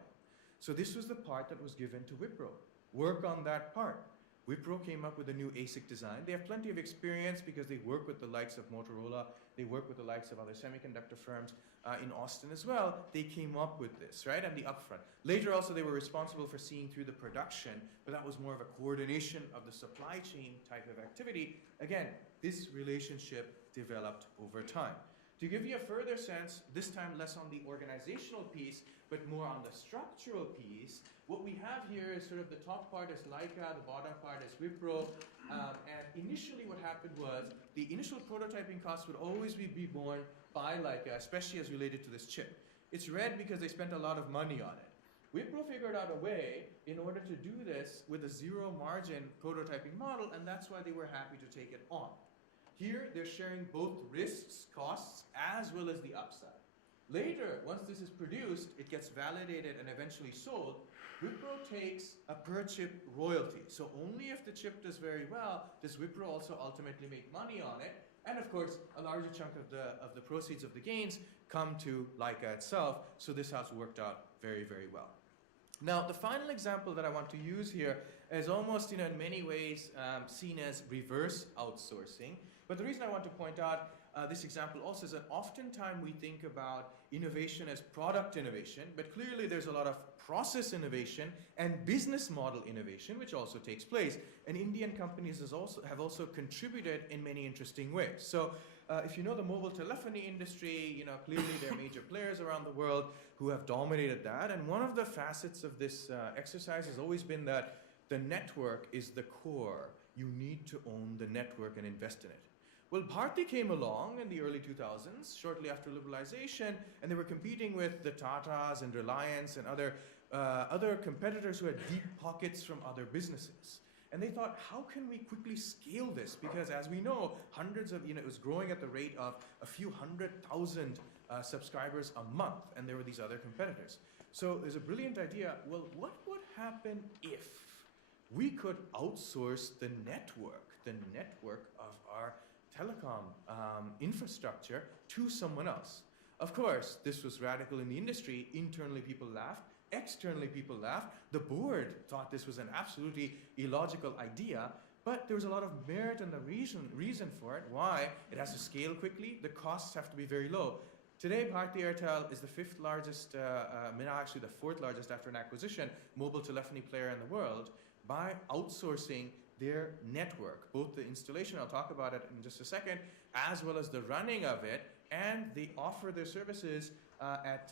So this was the part that was given to Wipro. Work on that part. Wipro came up with a new ASIC design. They have plenty of experience because they work with the likes of Motorola, they work with the likes of other semiconductor firms in Austin as well. They came up with this, right, and the upfront. Later also they were responsible for seeing through the production, but that was more of a coordination of the supply chain type of activity. Again, this relationship developed over time. To give you a further sense, this time less on the organizational piece, but more on the structural piece, what we have here is sort of the top part is Leica, the bottom part is Wipro, and initially what happened was the initial prototyping costs would always be borne by Leica, especially as related to this chip. It's red because they spent a lot of money on it. Wipro figured out a way in order to do this with a zero margin prototyping model, and that's why they were happy to take it on. Here, they're sharing both risks, costs, as well as the upside. Later, once this is produced, it gets validated and eventually sold. Wipro takes a per chip royalty. So only if the chip does very well does Wipro also ultimately make money on it. And of course, a larger chunk of the proceeds of the gains come to Leica itself. So this has worked out very, very well. Now, the final example that I want to use here is almost, in many ways seen as reverse outsourcing. But the reason I want to point out this example also is that oftentimes we think about innovation as product innovation, but clearly there's a lot of process innovation and business model innovation, which also takes place. And Indian companies have also contributed in many interesting ways. So if you know the mobile telephony industry, clearly there are major players around the world who have dominated that. And one of the facets of this exercise has always been that the network is the core. You need to own the network and invest in it. Well, Bharti came along in the early 2000s, shortly after liberalization, and they were competing with the Tatas and Reliance and other competitors who had deep pockets from other businesses. And they thought, how can we quickly scale this? Because as we know, it was growing at the rate of a few 100,000 subscribers a month, and there were these other competitors. So there's a brilliant idea. Well, what would happen if we could outsource the network of our telecom infrastructure to someone else? Of course, this was radical in the industry. Internally, people laughed. Externally, people laughed. The board thought this was an absolutely illogical idea, but there was a lot of merit and the reason for it. Why? It has to scale quickly. The costs have to be very low. Today, Bharti Airtel is the fifth largest, actually the fourth largest after an acquisition, mobile telephony player in the world, by outsourcing their network, both the installation, I'll talk about it in just a second, as well as the running of it, and they offer their services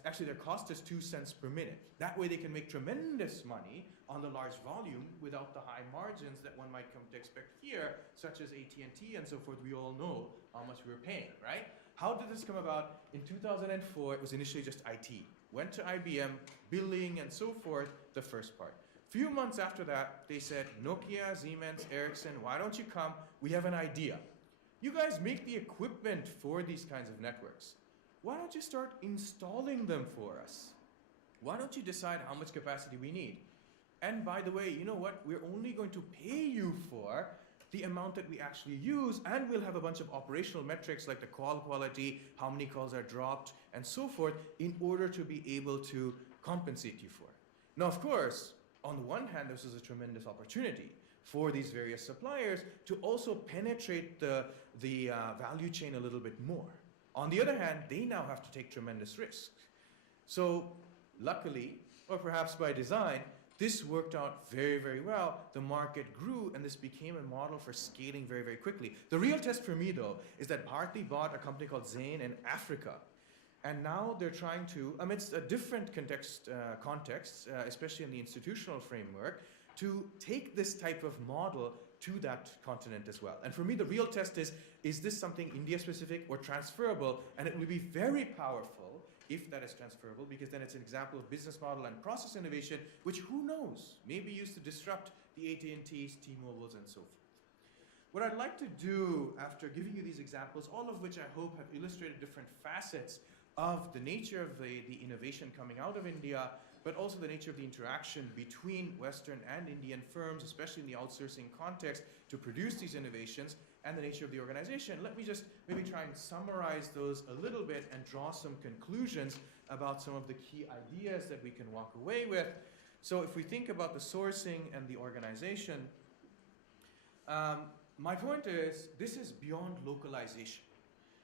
actually their cost is 2 cents per minute. That way they can make tremendous money on the large volume without the high margins that one might come to expect here, such as AT&T and so forth. We all know how much we were paying, right? How did this come about? In 2004, it was initially just IT. Went to IBM, billing and so forth, the first part. Few months after that, they said, Nokia, Siemens, Ericsson, why don't you come? We have an idea. You guys make the equipment for these kinds of networks. Why don't you start installing them for us? Why don't you decide how much capacity we need? And by the way, you know what? We're only going to pay you for the amount that we actually use, and we'll have a bunch of operational metrics like the call quality, how many calls are dropped, and so forth, in order to be able to compensate you for it. Now, of course, on the one hand, this is a tremendous opportunity for these various suppliers to also penetrate the value chain a little bit more. On the other hand, they now have to take tremendous risk. So luckily, or perhaps by design, this worked out very, very well. The market grew, and this became a model for scaling very, very quickly. The real test for me, though, is that Bharti bought a company called Zain in Africa. And now they're trying to, amidst a different context, especially in the institutional framework, to take this type of model to that continent as well. And for me, the real test is this something India-specific or transferable? And it will be very powerful if that is transferable, because then it's an example of business model and process innovation, which, who knows, may be used to disrupt the AT&Ts, T-Mobiles, and so forth. What I'd like to do after giving you these examples, all of which I hope have illustrated different facets of the nature of the innovation coming out of India, but also the nature of the interaction between Western and Indian firms, especially in the outsourcing context, to produce these innovations, and the nature of the organization. Let me just maybe try and summarize those a little bit and draw some conclusions about some of the key ideas that we can walk away with. So if we think about the sourcing and the organization, my point is, this is beyond localization.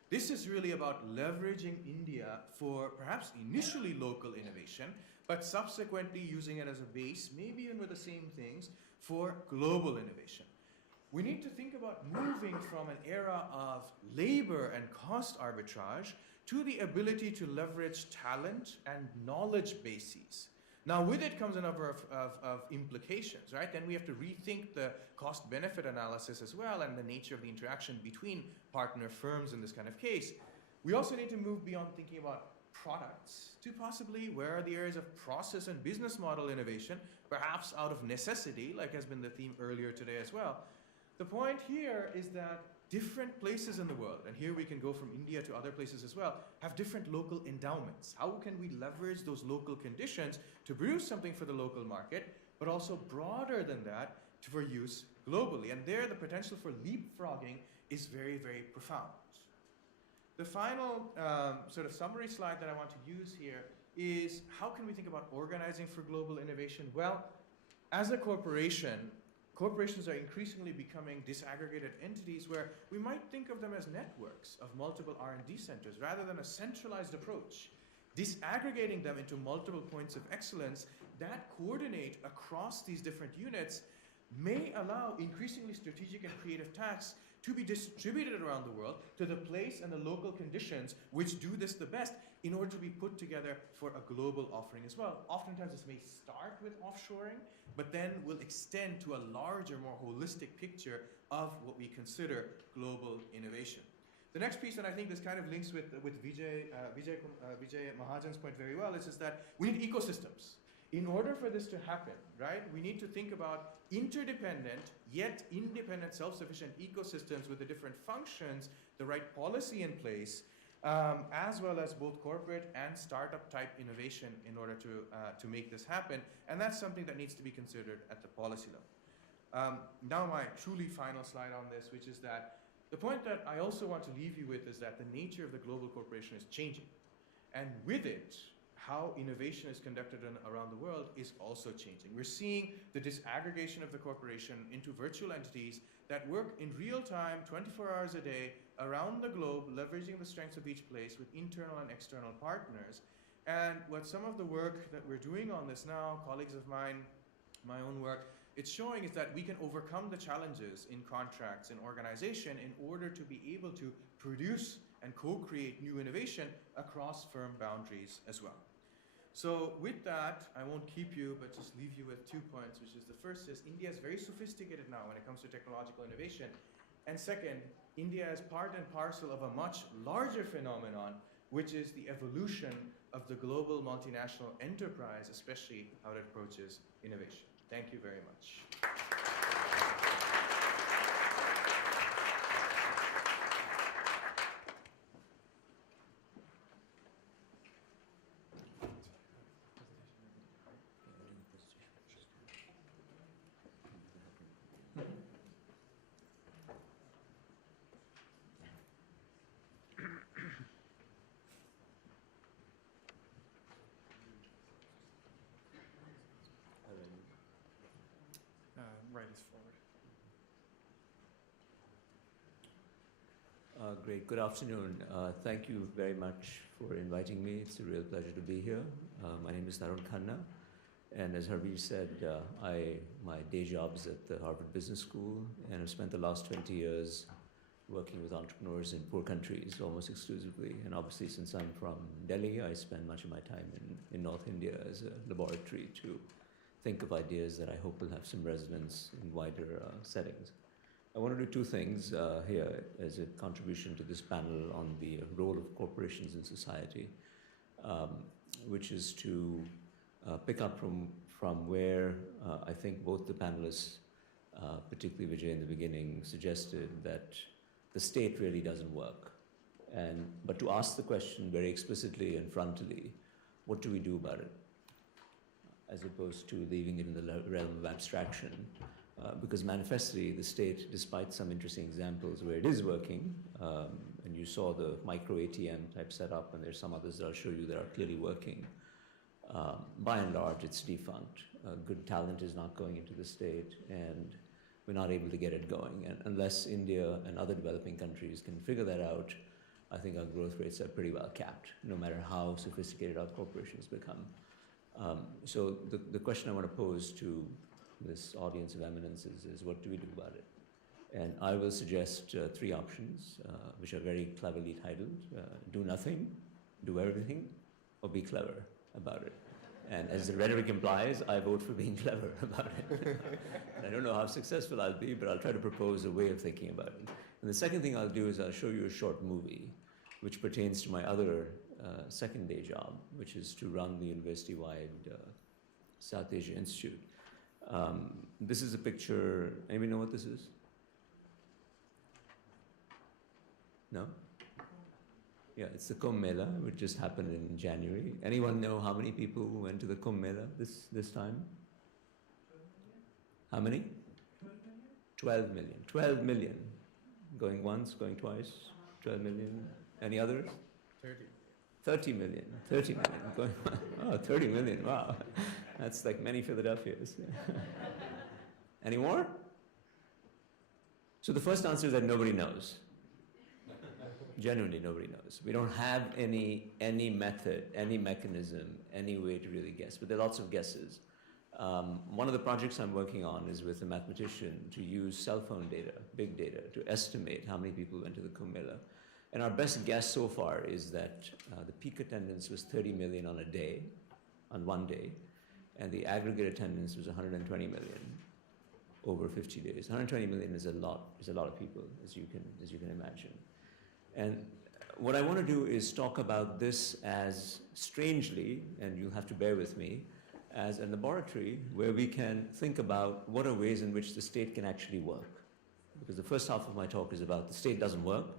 This is really about leveraging India for perhaps initially local innovation, but subsequently using it as a base, maybe even with the same things, for global innovation. We need to think about moving from an era of labor and cost arbitrage to the ability to leverage talent and knowledge bases. Now, with it comes a number of implications, right? Then we have to rethink the cost-benefit analysis as well, and the nature of the interaction between partner firms in this kind of case. We also need to move beyond thinking about products to possibly where are the areas of process and business model innovation, perhaps out of necessity, like has been the theme earlier today as well. The point here is that different places in the world, and here we can go from India to other places as well, have different local endowments. How can we leverage those local conditions to produce something for the local market, but also broader than that for use globally? And there, the potential for leapfrogging is very, very profound. The final sort of summary slide that I want to use here is how can we think about organizing for global innovation? Well, as a corporation, corporations are increasingly becoming disaggregated entities where we might think of them as networks of multiple R&D centers rather than a centralized approach. Disaggregating them into multiple points of excellence that coordinate across these different units may allow increasingly strategic and creative tasks to be distributed around the world to the place and the local conditions which do this the best in order to be put together for a global offering as well. Oftentimes this may start with offshoring, but then will extend to a larger, more holistic picture of what we consider global innovation. The next piece, and I think this kind of links with Vijay Mahajan's point very well, is that we need ecosystems. In order for this to happen, right, we need to think about interdependent yet independent self-sufficient ecosystems with the different functions, the right policy in place, as well as both corporate and startup type innovation in order to make this happen. And that's something that needs to be considered at the policy level. Now my truly final slide on this, which is that the point that I also want to leave you with is that the nature of the global corporation is changing. And with it, how innovation is conducted around the world is also changing. We're seeing the disaggregation of the corporation into virtual entities that work in real time, 24 hours a day, around the globe, leveraging the strengths of each place with internal and external partners. And what some of the work that we're doing on this now, colleagues of mine, my own work, it's showing is that we can overcome the challenges in contracts and organization in order to be able to produce and co-create new innovation across firm boundaries as well. So with that, I won't keep you, but just leave you with 2 points, which is the first is India is very sophisticated now when it comes to technological innovation. And second, India is part and parcel of a much larger phenomenon, which is the evolution of the global multinational enterprise, especially how it approaches innovation. Thank you very much. Right is forward. Great. Good afternoon. Thank you very much for inviting me. It's a real pleasure to be here. My name is Tarun Khanna, and as Harbir said, my day job's at the Harvard Business School, and I've spent the last 20 years working with entrepreneurs in poor countries almost exclusively. And obviously, since I'm from Delhi, I spend much of my time in North India as a laboratory to think of ideas that I hope will have some resonance in wider settings. I want to do two things here as a contribution to this panel on the role of corporations in society, which is to pick up from where I think both the panelists, particularly Vijay in the beginning, suggested that the state really doesn't work. But to ask the question very explicitly and frontally, what do we do about it? As opposed to leaving it in the realm of abstraction. Because manifestly, the state, despite some interesting examples where it is working, and you saw the micro ATM type setup, and there's some others that I'll show you that are clearly working, by and large, it's defunct. Good talent is not going into the state, and we're not able to get it going. And unless India and other developing countries can figure that out, I think our growth rates are pretty well capped, no matter how sophisticated our corporations become. So the question I want to pose to this audience of eminences is what do we do about it? And I will suggest three options, which are very cleverly titled. Do nothing, do everything, or be clever about it. And as the rhetoric implies, I vote for being clever about it. And I don't know how successful I'll be, but I'll try to propose a way of thinking about it. And the second thing I'll do is I'll show you a short movie, which pertains to my other second day job, which is to run the university-wide South Asia Institute. This is a picture. Anybody know what this is? No? Yeah, it's the Kumbh Mela, which just happened in January. Anyone know how many people went to the Kumbh Mela this time? How many? 12 million. 12 million. Going once, going twice. 12 million. Any others? 30. 30 million. 30 million. Going, oh, 30 million. Wow. That's like many Philadelphias. Any more? So the first answer is that nobody knows. Genuinely, nobody knows. We don't have any method, any mechanism, any way to really guess. But there are lots of guesses. One of the projects I'm working on is with a mathematician to use cell phone data, big data, to estimate how many people went to the Kumbh Mela. And our best guess so far is that the peak attendance was 30 million on a day, on one day, and the aggregate attendance was 120 million over 50 days. 120 million is a lot of people, as you can imagine. And what I want to do is talk about this as, strangely, and you'll have to bear with me, as a laboratory where we can think about what are ways in which the state can actually work. Because the first half of my talk is about the state doesn't work,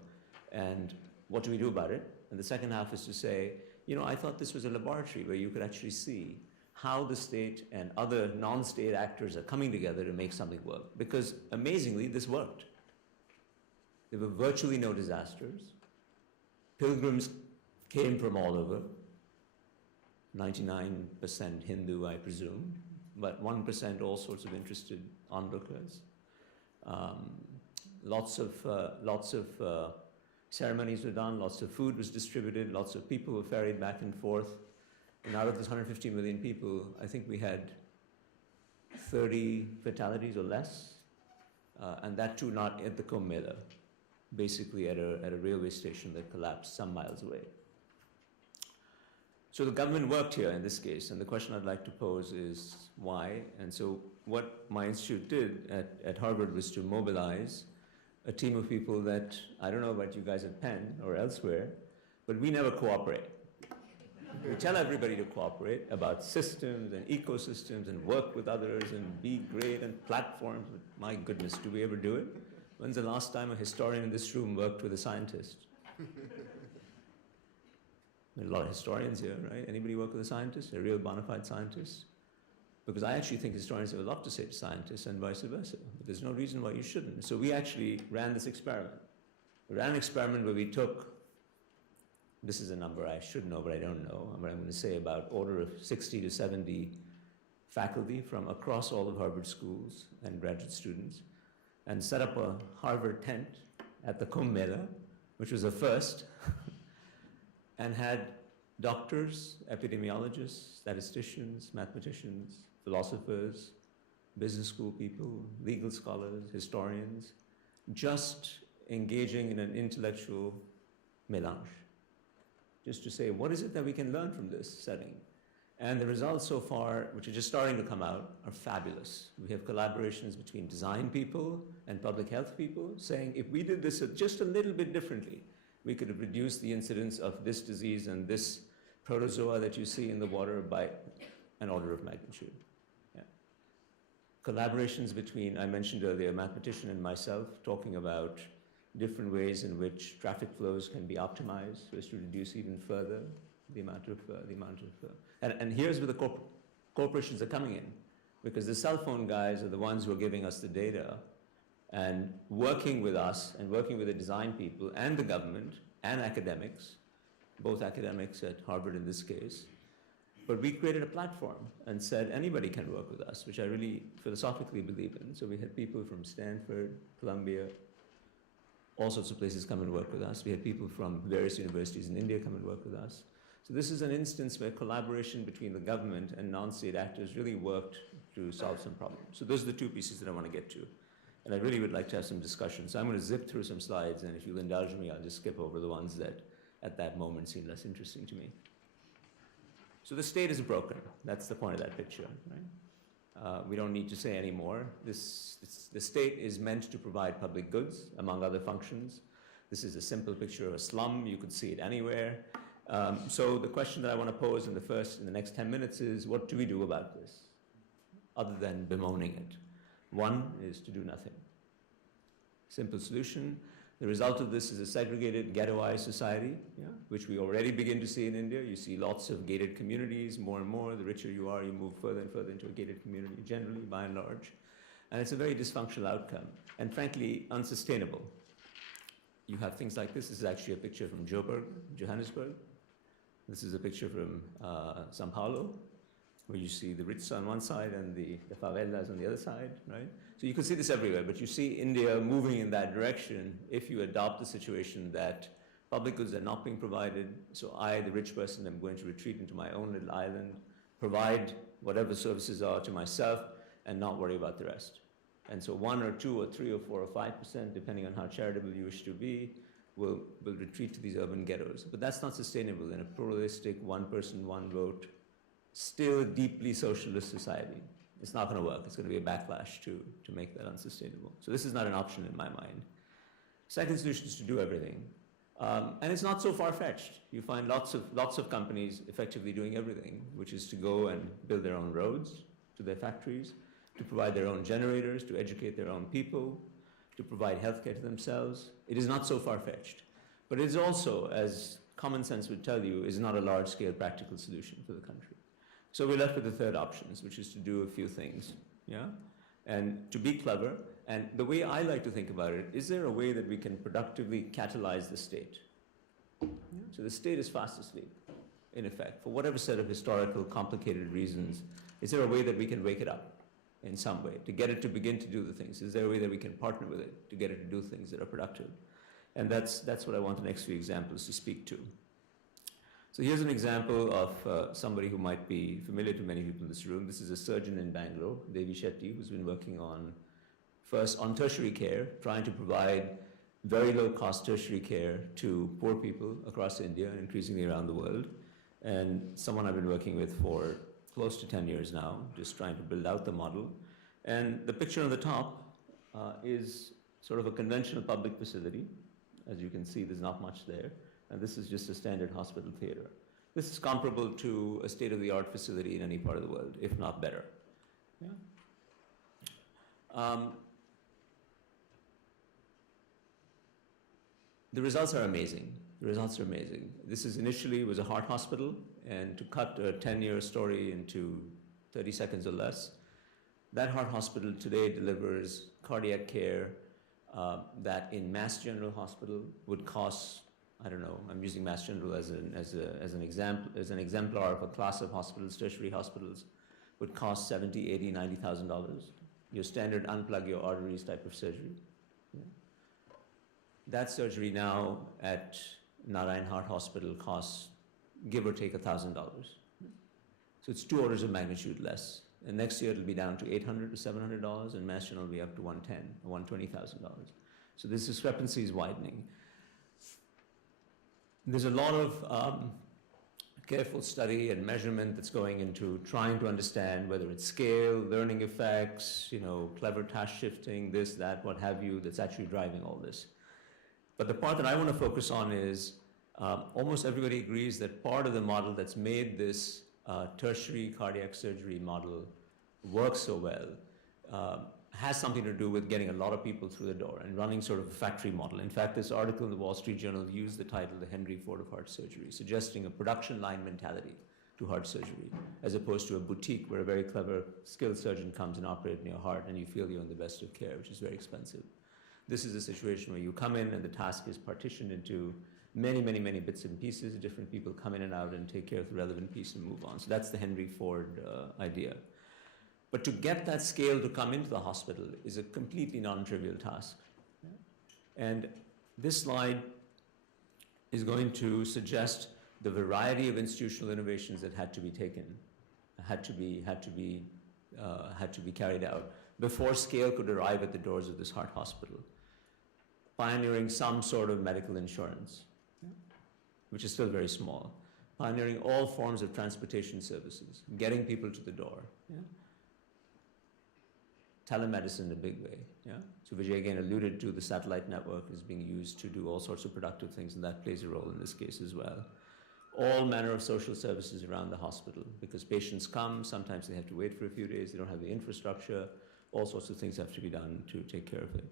and what do we do about it? And the second half is to say, you know, I thought this was a laboratory where you could actually see how the state and other non-state actors are coming together to make something work. Because amazingly, this worked. There were virtually no disasters. Pilgrims came from all over. 99% Hindu, I presume, but 1% all sorts of interested onlookers. Lots of ceremonies were done, lots of food was distributed, lots of people were ferried back and forth. And out of this 150 million people, I think we had 30 fatalities or less, and that too not at the Kumbh Mela, basically at a railway station that collapsed some miles away. So the government worked here in this case, and the question I'd like to pose is why? And so what my institute did at Harvard was to mobilize a team of people that, I don't know about you guys at Penn or elsewhere, but we never cooperate. We tell everybody to cooperate about systems and ecosystems and work with others and be great and platforms. But my goodness, do we ever do it? When's the last time a historian in this room worked with a scientist? There are a lot of historians here, right? Anybody work with a scientist, a real bona fide scientist? Because I actually think historians have a lot to say to scientists and vice versa. But there's no reason why you shouldn't. So we actually ran this experiment. We ran an experiment where we took, this is a number I should know, but I don't know, but I'm going to say about order of 60 to 70 faculty from across all of Harvard schools and graduate students, and set up a Harvard tent at the Kumbh Mela, which was a first, and had doctors, epidemiologists, statisticians, mathematicians, philosophers, business school people, legal scholars, historians, just engaging in an intellectual melange, just to say, what is it that we can learn from this setting? And the results so far, which are just starting to come out, are fabulous. We have collaborations between design people and public health people saying, if we did this just a little bit differently, we could have reduced the incidence of this disease and this protozoa that you see in the water by an order of magnitude. Yeah. Collaborations between, I mentioned earlier, a mathematician and myself, talking about different ways in which traffic flows can be optimized so as to reduce even further the amount of, and here's where the corporations are coming in, because the cell phone guys are the ones who are giving us the data and working with us and working with the design people and the government and academics, both academics at Harvard in this case. But we created a platform and said anybody can work with us, which I really philosophically believe in. So we had people from Stanford, Columbia, all sorts of places come and work with us. We had people from various universities in India come and work with us. So this is an instance where collaboration between the government and non-state actors really worked to solve some problems. So those are the two pieces that I want to get to. And I really would like to have some discussion. So I'm going to zip through some slides, and if you'll indulge me, I'll just skip over the ones that at that moment seemed less interesting to me. So the state is broken. That's the point of that picture, right? We don't need to say any more. The state is meant to provide public goods, among other functions. This is a simple picture of a slum. You could see it anywhere. So the question that I want to pose in the next 10 minutes is, what do we do about this, other than bemoaning it? One is to do nothing. Simple solution. The result of this is a segregated, ghettoized society, yeah, which we already begin to see in India. You see lots of gated communities, more and more. The richer you are, you move further and further into a gated community, generally, by and large. And it's a very dysfunctional outcome, and frankly, unsustainable. You have things like this. This is actually a picture from Joburg, Johannesburg. This is a picture from Sao Paulo, where you see the rich on one side and the favelas on the other side, right? So you can see this everywhere, but you see India moving in that direction if you adopt the situation that public goods are not being provided, so I, the rich person, am going to retreat into my own little island, provide whatever services are to myself, and not worry about the rest. And so 1 or 2 or 3 or 4 or 5%, depending on how charitable you wish to be, will retreat to these urban ghettos. But that's not sustainable in a pluralistic, one person, one vote, still deeply socialist society. It's not going to work. It's going to be a backlash to make that unsustainable. So this is not an option in my mind. Second solution is to do everything. And it's not so far-fetched. You find lots of companies effectively doing everything, which is to go and build their own roads to their factories, to provide their own generators, to educate their own people, to provide healthcare to themselves. It is not so far-fetched. But it is also, as common sense would tell you, is not a large-scale practical solution for the country. So we're left with the third options, which is to do a few things, yeah? And to be clever. And the way I like to think about it, is there a way that we can productively catalyze the state? Yeah. So the state is fast asleep, in effect, for whatever set of historical, complicated reasons. Is there a way that we can wake it up in some way, to get it to begin to do the things? Is there a way that we can partner with it to get it to do things that are productive? And that's what I want the next few examples to speak to. So here's an example of somebody who might be familiar to many people in this room. This is a surgeon in Bangalore, Devi Shetty, who's been working first on tertiary care, trying to provide very low-cost tertiary care to poor people across India and increasingly around the world. And someone I've been working with for close to 10 years now, just trying to build out the model. And the picture on the top is sort of a conventional public facility. As you can see, there's not much there. And this is just a standard hospital theater. This is comparable to a state-of-the-art facility in any part of the world, if not better. Yeah. The results are amazing. The results are amazing. This is initially was a heart hospital, and to cut a 10-year story into 30 seconds or less, that heart hospital today delivers cardiac care that in Mass General Hospital would cost, I don't know, I'm using Mass General as an exemplar of a class of hospitals, tertiary hospitals, would cost $70,000, $80,000, $90,000. Your standard unplug your arteries type of surgery. Yeah. That surgery now at Narayan Heart Hospital costs, give or take, $1,000. So it's 2 orders of magnitude less. And next year it'll be down to $800 to $700, and Mass General will be up to $110,000 or $120,000. So this discrepancy is widening. There's a lot of careful study and measurement that's going into trying to understand whether it's scale, learning effects, clever task shifting, this, that, what have you, that's actually driving all this. But the part that I want to focus on is almost everybody agrees that part of the model that's made this tertiary cardiac surgery model work so well has something to do with getting a lot of people through the door and running sort of a factory model. In fact, this article in the Wall Street Journal used the title The Henry Ford of Heart Surgery, suggesting a production line mentality to heart surgery, as opposed to a boutique where a very clever, skilled surgeon comes and operates in your heart and you feel you're in the best of care, which is very expensive. This is a situation where you come in and the task is partitioned into many, many, many bits and pieces. Different people come in and out and take care of the relevant piece and move on. So that's the Henry Ford idea. But to get that scale to come into the hospital is a completely non-trivial task. And this slide is going to suggest the variety of institutional innovations that had to be taken, had to be carried out before scale could arrive at the doors of this heart hospital. Pioneering some sort of medical insurance, which is still very small. Pioneering all forms of transportation services, getting people to the door. Yeah? Telemedicine in a big way. Yeah? So Vijay again alluded to the satellite network is being used to do all sorts of productive things, and that plays a role in this case as well. All manner of social services around the hospital, because patients come, sometimes they have to wait for a few days, they don't have the infrastructure, all sorts of things have to be done to take care of it.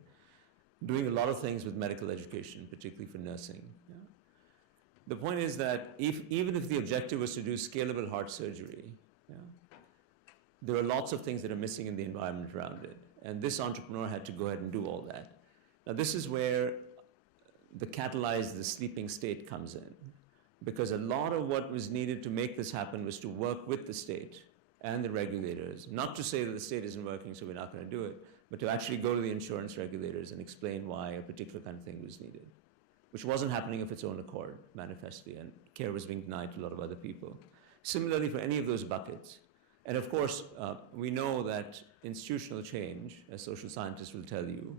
doing a lot of things with medical education, particularly for nursing. Yeah. The point is that even if the objective was to do scalable heart surgery, yeah, there are lots of things that are missing in the environment around it. And this entrepreneur had to go ahead and do all that. Now, this is where the catalyzed, the sleeping state comes in. Because a lot of what was needed to make this happen was to work with the state and the regulators. Not to say that the state isn't working, so we're not going to do it, but to actually go to the insurance regulators and explain why a particular kind of thing was needed, which wasn't happening of its own accord, manifestly, and care was being denied to a lot of other people. Similarly, for any of those buckets. And of course, we know that institutional change, as social scientists will tell you,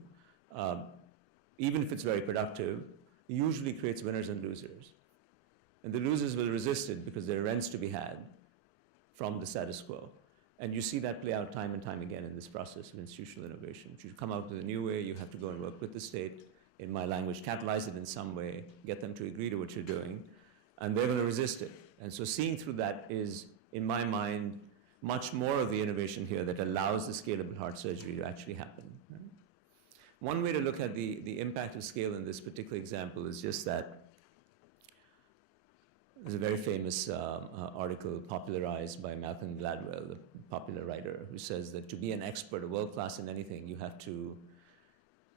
even if it's very productive, usually creates winners and losers. And the losers will resist it because there are rents to be had from the status quo. And you see that play out time and time again in this process of institutional innovation. If you come out with a new way, you have to go and work with the state, in my language, catalyze it in some way, get them to agree to what you're doing, and they're going to resist it. And so seeing through that is, in my mind, much more of the innovation here that allows the scalable heart surgery to actually happen. One way to look at the impact of scale in this particular example is just that there's a very famous article popularized by Malcolm Gladwell, the popular writer, who says that to be an expert, a world class in anything, you have to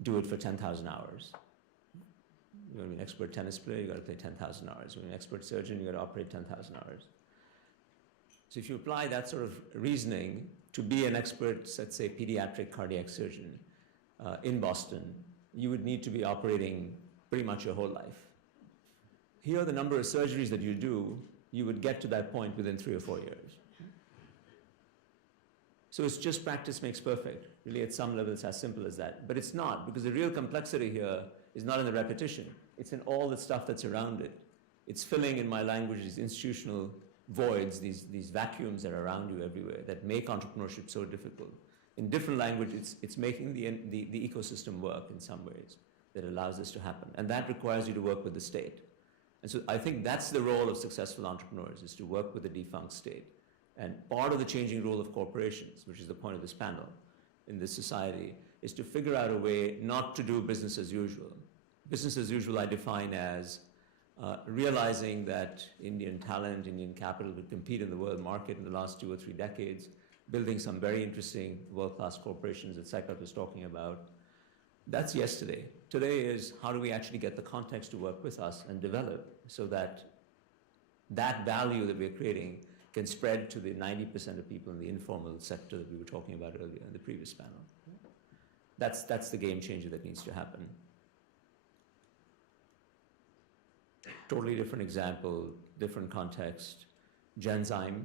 do it for 10,000 hours. You want to be an expert tennis player, you got to play 10,000 hours. You want to be an expert surgeon, you got to operate 10,000 hours. So if you apply that sort of reasoning to be an expert, let's say pediatric cardiac surgeon in Boston, you would need to be operating pretty much your whole life. Here, the number of surgeries that you do, you would get to that point within 3 or 4 years. So it's just practice makes perfect. Really, at some level, it's as simple as that. But it's not, because the real complexity here is not in the repetition. It's in all the stuff that's around it. It's filling, in my language, these institutional voids, these vacuums that are around you everywhere that make entrepreneurship so difficult. In different language, it's making the ecosystem work in some ways that allows this to happen. And that requires you to work with the state. And so I think that's the role of successful entrepreneurs, is to work with the defunct state. And part of the changing role of corporations, which is the point of this panel in this society, is to figure out a way not to do business as usual. Business as usual I define as realizing that Indian talent, Indian capital would compete in the world market in the last 2 or 3 decades, building some very interesting world-class corporations that Saikat was talking about. That's yesterday. Today is how do we actually get the context to work with us and develop so that that value that we're creating can spread to the 90% of people in the informal sector that we were talking about earlier in the previous panel. That's the game changer that needs to happen. Totally different example, different context. Genzyme,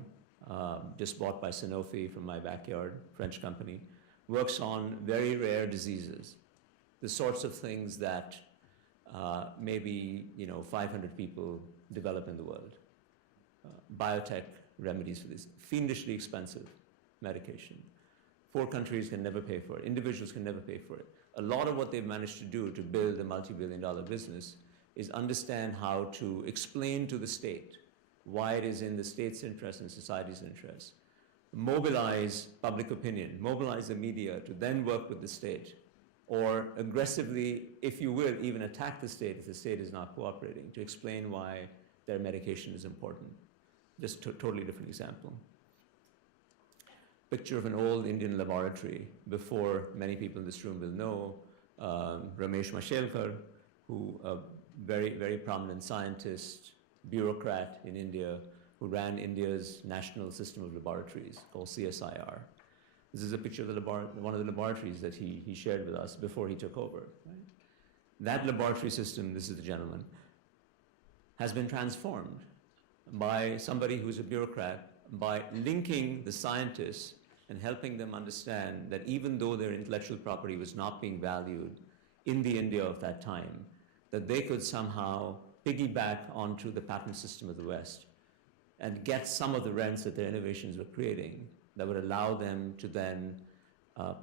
just bought by Sanofi from my backyard, French company, works on very rare diseases, the sorts of things that maybe 500 people develop in the world. Biotech remedies for this, fiendishly expensive medication. 4 countries can never pay for it. Individuals can never pay for it. A lot of what they've managed to do to build a multi-billion-dollar business is understand how to explain to the state why it is in the state's interest and society's interest. Mobilize public opinion, mobilize the media to then work with the state, or aggressively, if you will, even attack the state if the state is not cooperating, to explain why their medication is important. Just a totally different example. Picture of an old Indian laboratory before many people in this room will know, Ramesh Mashelkar, who a very, very prominent scientist, bureaucrat in India, who ran India's national system of laboratories called CSIR. This is a picture of one of the laboratories that he shared with us before he took over. Right? That laboratory system, this is the gentleman, has been transformed by somebody who's a bureaucrat by linking the scientists and helping them understand that even though their intellectual property was not being valued in the India of that time, that they could somehow piggyback onto the patent system of the West and get some of the rents that their innovations were creating that would allow them to then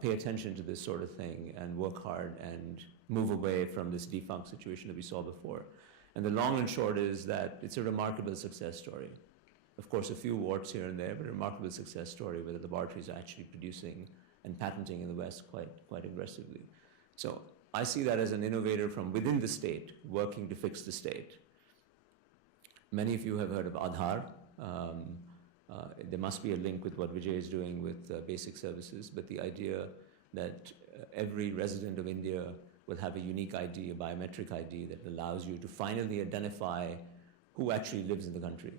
pay attention to this sort of thing and work hard and move away from this defunct situation that we saw before. And the long and short is that it's a remarkable success story. Of course, a few warts here and there, but a remarkable success story where the laboratories are actually producing and patenting in the West quite aggressively. So I see that as an innovator from within the state, working to fix the state. Many of you have heard of Aadhaar. There must be a link with what Vijay is doing with basic services, but the idea that every resident of India will have a unique ID, a biometric ID that allows you to finally identify who actually lives in the country,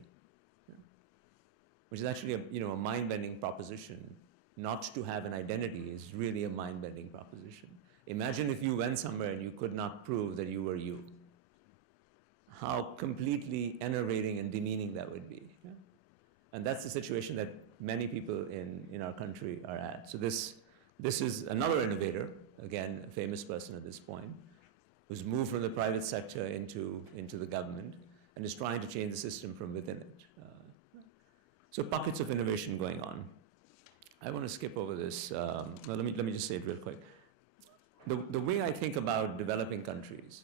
which is actually a mind-bending proposition. Not to have an identity is really a mind-bending proposition. Imagine if you went somewhere and you could not prove that you were you. How completely enervating and demeaning that would be. Yeah? And that's the situation that many people in our country are at. So this is another innovator, again, a famous person at this point, who's moved from the private sector into the government and is trying to change the system from within it. So pockets of innovation going on. I want to skip over this. Well, let me just say it real quick. The way I think about developing countries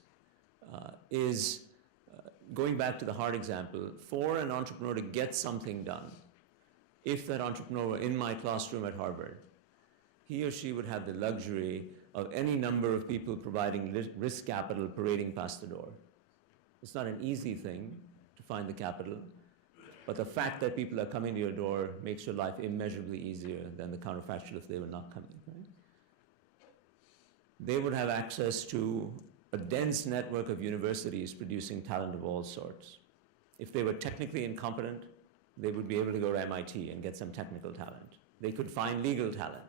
is going back to the hard example, for an entrepreneur to get something done, if that entrepreneur were in my classroom at Harvard, he or she would have the luxury of any number of people providing risk capital parading past the door. It's not an easy thing to find the capital, but the fact that people are coming to your door makes your life immeasurably easier than the counterfactual if they were not coming. Right? They would have access to a dense network of universities producing talent of all sorts. If they were technically incompetent, they would be able to go to MIT and get some technical talent. They could find legal talent.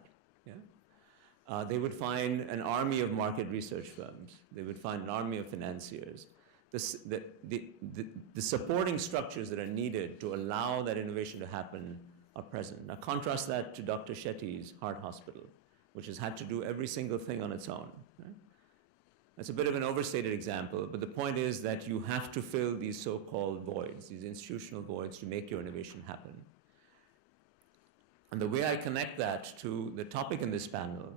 Yeah? They would find an army of market research firms. They would find an army of financiers. The supporting structures that are needed to allow that innovation to happen are present. Now contrast that to Dr. Shetty's heart hospital, which has had to do every single thing on its own. Right? That's a bit of an overstated example, but the point is that you have to fill these so-called voids, these institutional voids, to make your innovation happen. And the way I connect that to the topic in this panel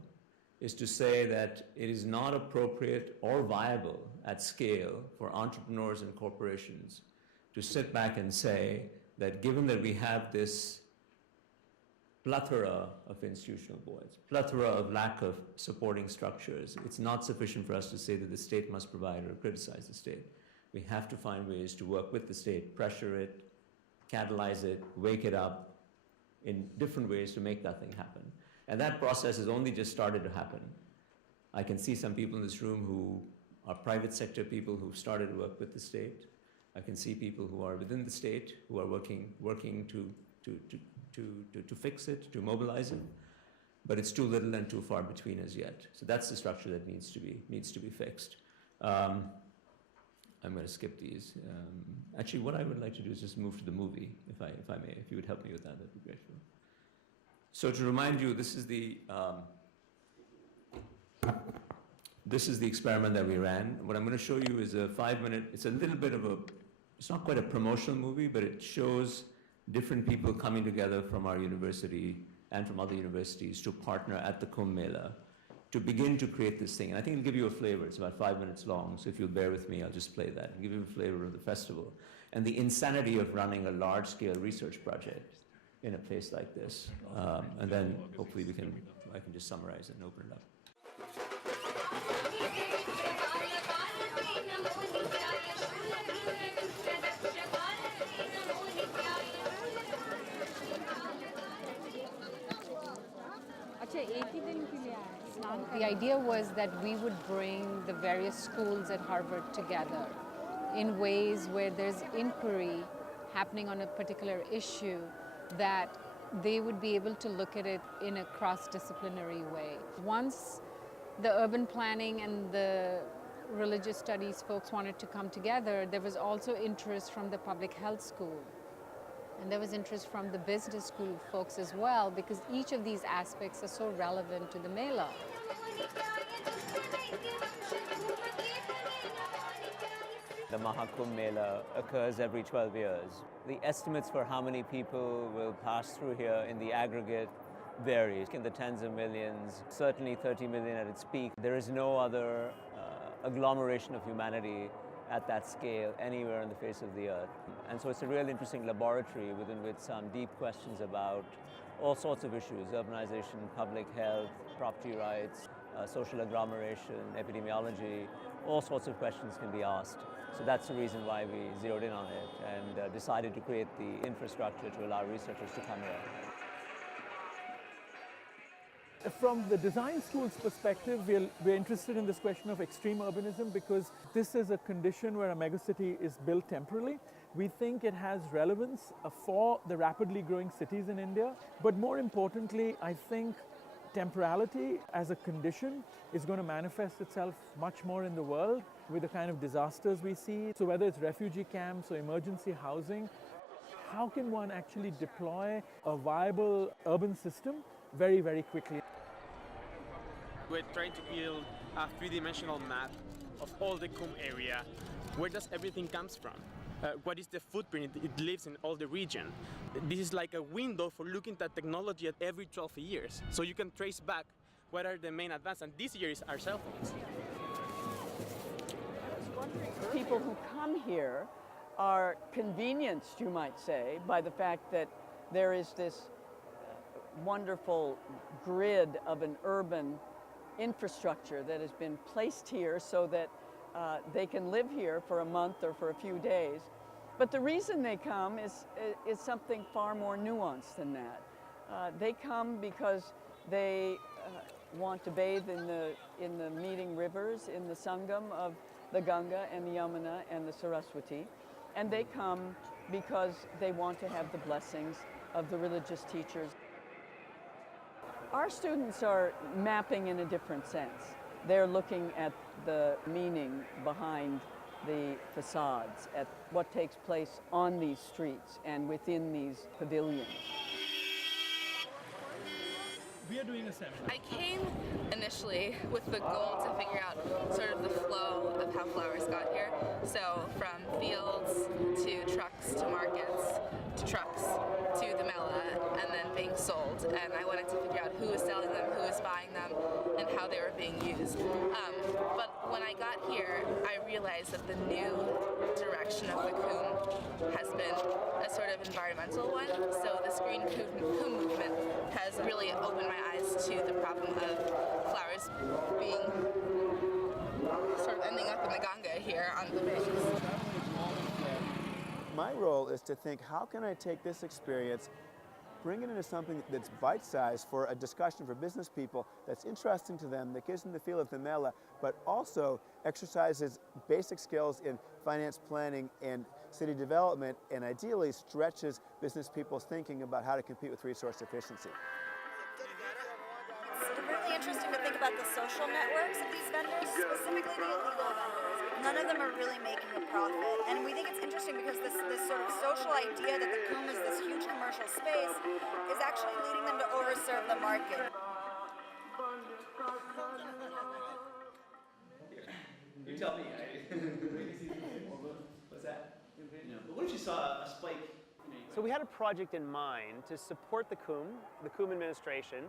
is to say that it is not appropriate or viable at scale for entrepreneurs and corporations to sit back and say that given that we have this plethora of institutional voids, plethora of lack of supporting structures, it's not sufficient for us to say that the state must provide or criticize the state. We have to find ways to work with the state, pressure it, catalyze it, wake it up in different ways to make that thing happen. And that process has only just started to happen. I can see some people in this room who are private sector people who've started to work with the state. I can see people who are within the state who are working to fix it, to mobilize it, but it's too little and too far between as yet. So that's the structure that needs to be fixed. I'm going to skip these. Actually, what I would like to do is just move to the movie, if I may. If you would help me with that, that'd be grateful. So to remind you, this is the experiment that we ran. What I'm going to show you is a 5-minute. It's a little bit of a. It's not quite a promotional movie, but it shows different people coming together from our university and from other universities to partner at the Kumbh Mela to begin to create this thing. And I think it'll give you a flavor. It's about 5 minutes long, so if you'll bear with me, I'll just play that and give you a flavor of the festival and the insanity of running a large-scale research project in a place like this. And then hopefully I can just summarize it and open it up. The idea was that we would bring the various schools at Harvard together in ways where there's inquiry happening on a particular issue, that they would be able to look at it in a cross-disciplinary way. Once the urban planning and the religious studies folks wanted to come together, there was also interest from the public health school. And there was interest from the business school folks as well, because each of these aspects are so relevant to the Mela. The Mahakumbh Mela occurs every 12 years. The estimates for how many people will pass through here in the aggregate varies, in the tens of millions, certainly 30 million at its peak. There is no other agglomeration of humanity at that scale anywhere on the face of the earth. And so it's a real interesting laboratory within which some deep questions about all sorts of issues: urbanization, public health, property rights, social agglomeration, epidemiology. All sorts of questions can be asked. So that's the reason why we zeroed in on it and decided to create the infrastructure to allow researchers to come here. From the design school's perspective, we're interested in this question of extreme urbanism because this is a condition where a megacity is built temporarily. We think it has relevance for the rapidly growing cities in India, but more importantly, I think temporality as a condition is going to manifest itself much more in the world with the kind of disasters we see. So whether it's refugee camps or emergency housing, how can one actually deploy a viable urban system very, very quickly? We're trying to build a three-dimensional map of all the Coombe area. Where does everything comes from? What is the footprint it lives in all the region? This is like a window for looking at technology at every 12 years. So you can trace back what are the main advances, and this year is our cell phones. People who come here are convenienced, you might say, by the fact that there is this wonderful grid of an urban infrastructure that has been placed here so that they can live here for a month or for a few days. But the reason they come is something far more nuanced than that. They come because they want to bathe in the meeting rivers, in the Sangam of the Ganga and the Yamuna and the Saraswati. And they come because they want to have the blessings of the religious teachers. Our students are mapping in a different sense. They're looking at the meaning behind the facades, at what takes place on these streets and within these pavilions. We are doing a seminar. I came initially with the goal to figure out sort of the flow of how flowers got here. So from fields to trucks to markets to trucks to the Mela and then being sold. And I wanted to figure out who was selling them, who was buying them, and how they were being used. But when I got here, I realized that the new direction of the Coombe has been a sort of environmental one. So this Green Coombe movement has really opened my eyes to the problem of flowers being sort of ending up in the Ganga here on the banks. My role is to think, how can I take this experience, bring it into something that's bite-sized for a discussion for business people that's interesting to them, that gives them the feel of the Mela, but also exercises basic skills in finance planning and city development, and ideally stretches business people's thinking about how to compete with resource efficiency. It's really interesting to think about the social networks of these vendors, specifically the illegal vendors. None of them are really making a profit, and we think it's interesting because this sort of social idea that the Coombe is this huge commercial space is actually leading them to overserve the market. You tell me. What's that? But what if you saw a spike? So we had a project in mind to support the Coombe administration,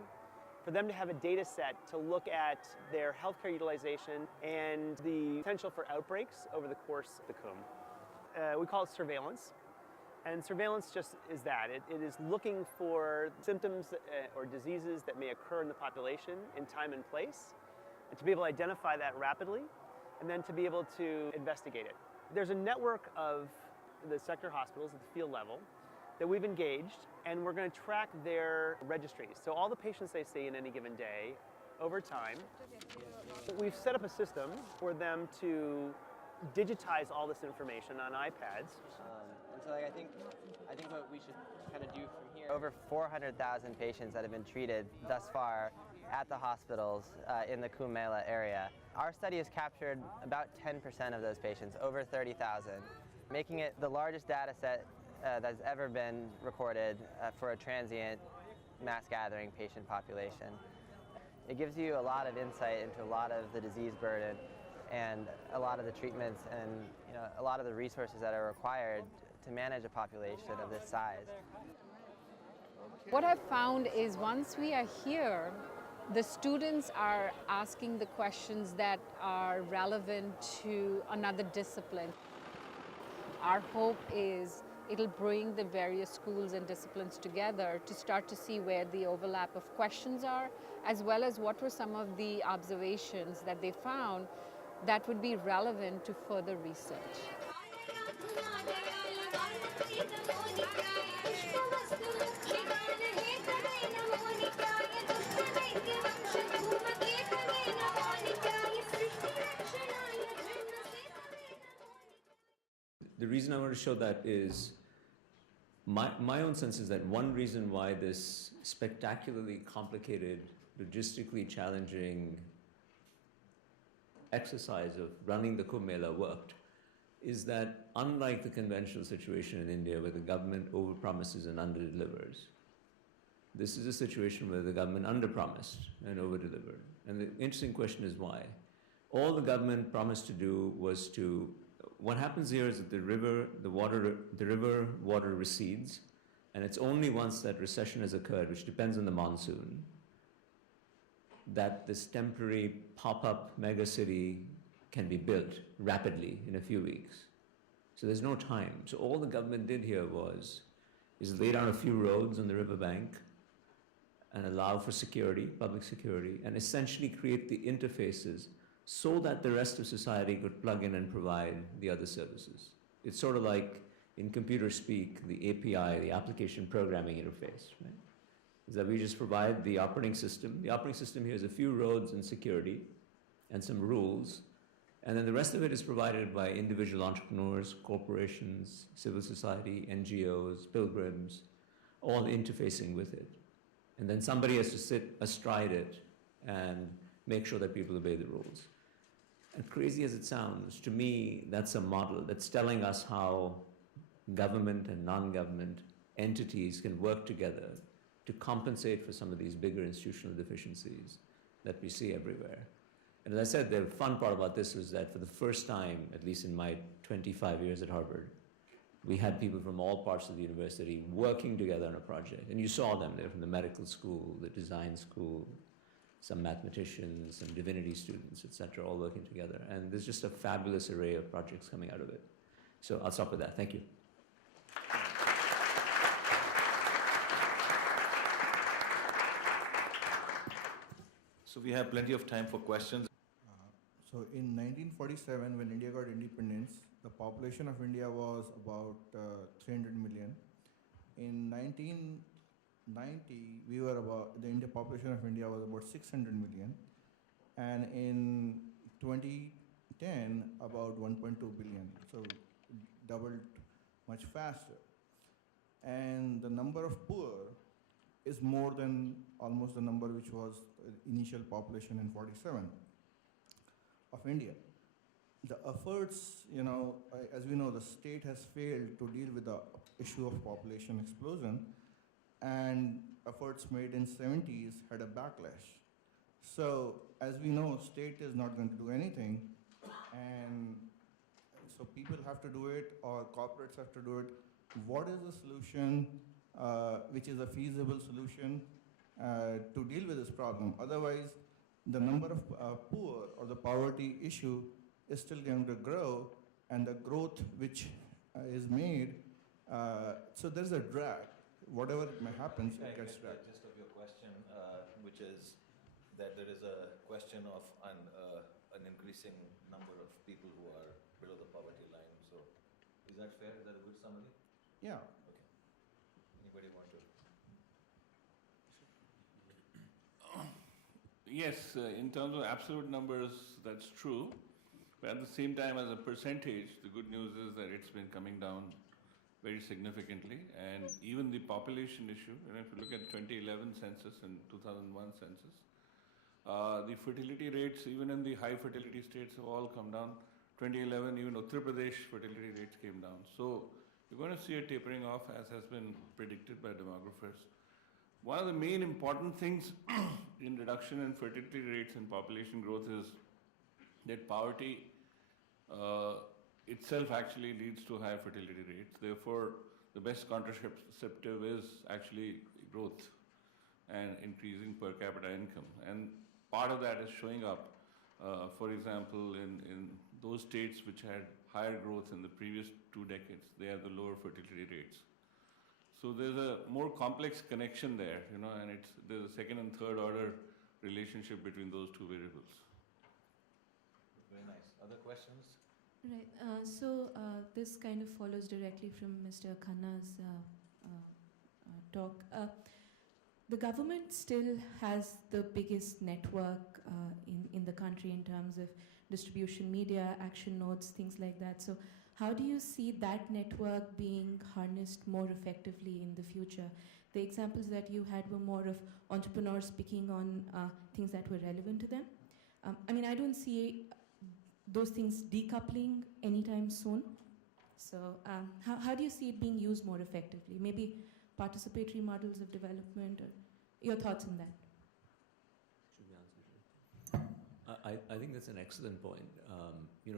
for them to have a data set to look at their healthcare utilization and the potential for outbreaks over the course of the Coombe. We call it surveillance. And surveillance just is that. It is looking for symptoms or diseases that may occur in the population in time and place, and to be able to identify that rapidly, and then to be able to investigate it. There's a network of the sector hospitals at the field level that we've engaged, and we're going to track their registries. So all the patients they see in any given day, over time. We've set up a system for them to digitize all this information on iPads. And so I think what we should kind of do from here, over 400,000 patients that have been treated thus far at the hospitals in the Coombe Mela area. Our study has captured about 10% of those patients, over 30,000, making it the largest data set that's ever been recorded for a transient mass gathering patient population. It gives you a lot of insight into a lot of the disease burden and a lot of the treatments and a lot of the resources that are required to manage a population of this size. What I've found is once we are here, the students are asking the questions that are relevant to another discipline. Our hope is it'll bring the various schools and disciplines together to start to see where the overlap of questions are, as well as what were some of the observations that they found that would be relevant to further research. The reason I want to show that is my own sense is that one reason why this spectacularly complicated, logistically challenging exercise of running the Kumbh Mela worked is that unlike the conventional situation in India where the government overpromises and underdelivers, this is a situation where the government underpromised and overdelivered. And the interesting question is why. All the government promised to do was to, what happens here is that the river water recedes, and it's only once that recession has occurred, which depends on the monsoon, that this temporary pop-up mega city can be built rapidly in a few weeks. So there's no time. So all the government did here is lay down a few roads on the riverbank and allow for security, public security, and essentially create the interfaces so that the rest of society could plug in and provide the other services. It's sort of like, in computer speak, the API, the application programming interface, right? Is that we just provide the operating system. The operating system here is a few roads and security and some rules, and then the rest of it is provided by individual entrepreneurs, corporations, civil society, NGOs, pilgrims, all interfacing with it. And then somebody has to sit astride it and make sure that people obey the rules. And crazy as it sounds, to me, that's a model that's telling us how government and non-government entities can work together to compensate for some of these bigger institutional deficiencies that we see everywhere. And as I said, the fun part about this was that for the first time, at least in my 25 years at Harvard, we had people from all parts of the university working together on a project. And you saw them there from the medical school, the design school, some mathematicians, some divinity students, et cetera, all working together. And there's just a fabulous array of projects coming out of it. So I'll stop with that. Thank you. So we have plenty of time for questions. So in 1947, when India got independence, the population of India was about 300 million. In 1990, the India population of India was about 600 million. And in 2010, about 1.2 billion. So doubled much faster. And the number of poor is more than almost the number which was initial population in 47 of India. The efforts, as we know, the state has failed to deal with the issue of population explosion, and efforts made in 70s had a backlash. So as we know, state is not going to do anything, and so people have to do it, or corporates have to do it. What is the solution, which is a feasible solution to deal with this problem? Otherwise, the number of poor or the poverty issue is still going to grow, and the growth which is made, so there's a drag. Whatever happens, it gets dragged. The gist of your question, which is that there is a question of an increasing number of people who are below the poverty line. So is that fair? Is that a good summary? Yeah. Okay. Anybody want to? Yes, in terms of absolute numbers, that's true. But at the same time, as a percentage, the good news is that it's been coming down very significantly. And even the population issue, if you look at 2011 census and 2001 census, the fertility rates, even in the high fertility states, have all come down. 2011, even Uttar Pradesh fertility rates came down. So you're going to see a tapering off, as has been predicted by demographers. One of the main important things in reduction in fertility rates and population growth is that poverty itself actually leads to high fertility rates. Therefore, the best contraceptive is actually growth and increasing per capita income. And part of that is showing up, for example, in those states which had higher growth in the previous 2 decades, they have the lower fertility rates. So there's a more complex connection there, and there's a second and third order relationship between those two variables. Very nice. Other questions? Right. So this kind of follows directly from Mr. Khanna's talk. The government still has the biggest network in the country in terms of distribution media, action notes, things like that. So how do you see that network being harnessed more effectively in the future? The examples that you had were more of entrepreneurs speaking on things that were relevant to them. I don't see those things decoupling anytime soon. So how do you see it being used more effectively? Maybe participatory models of development, or your thoughts on that? Should we answer it? I think that's an excellent point.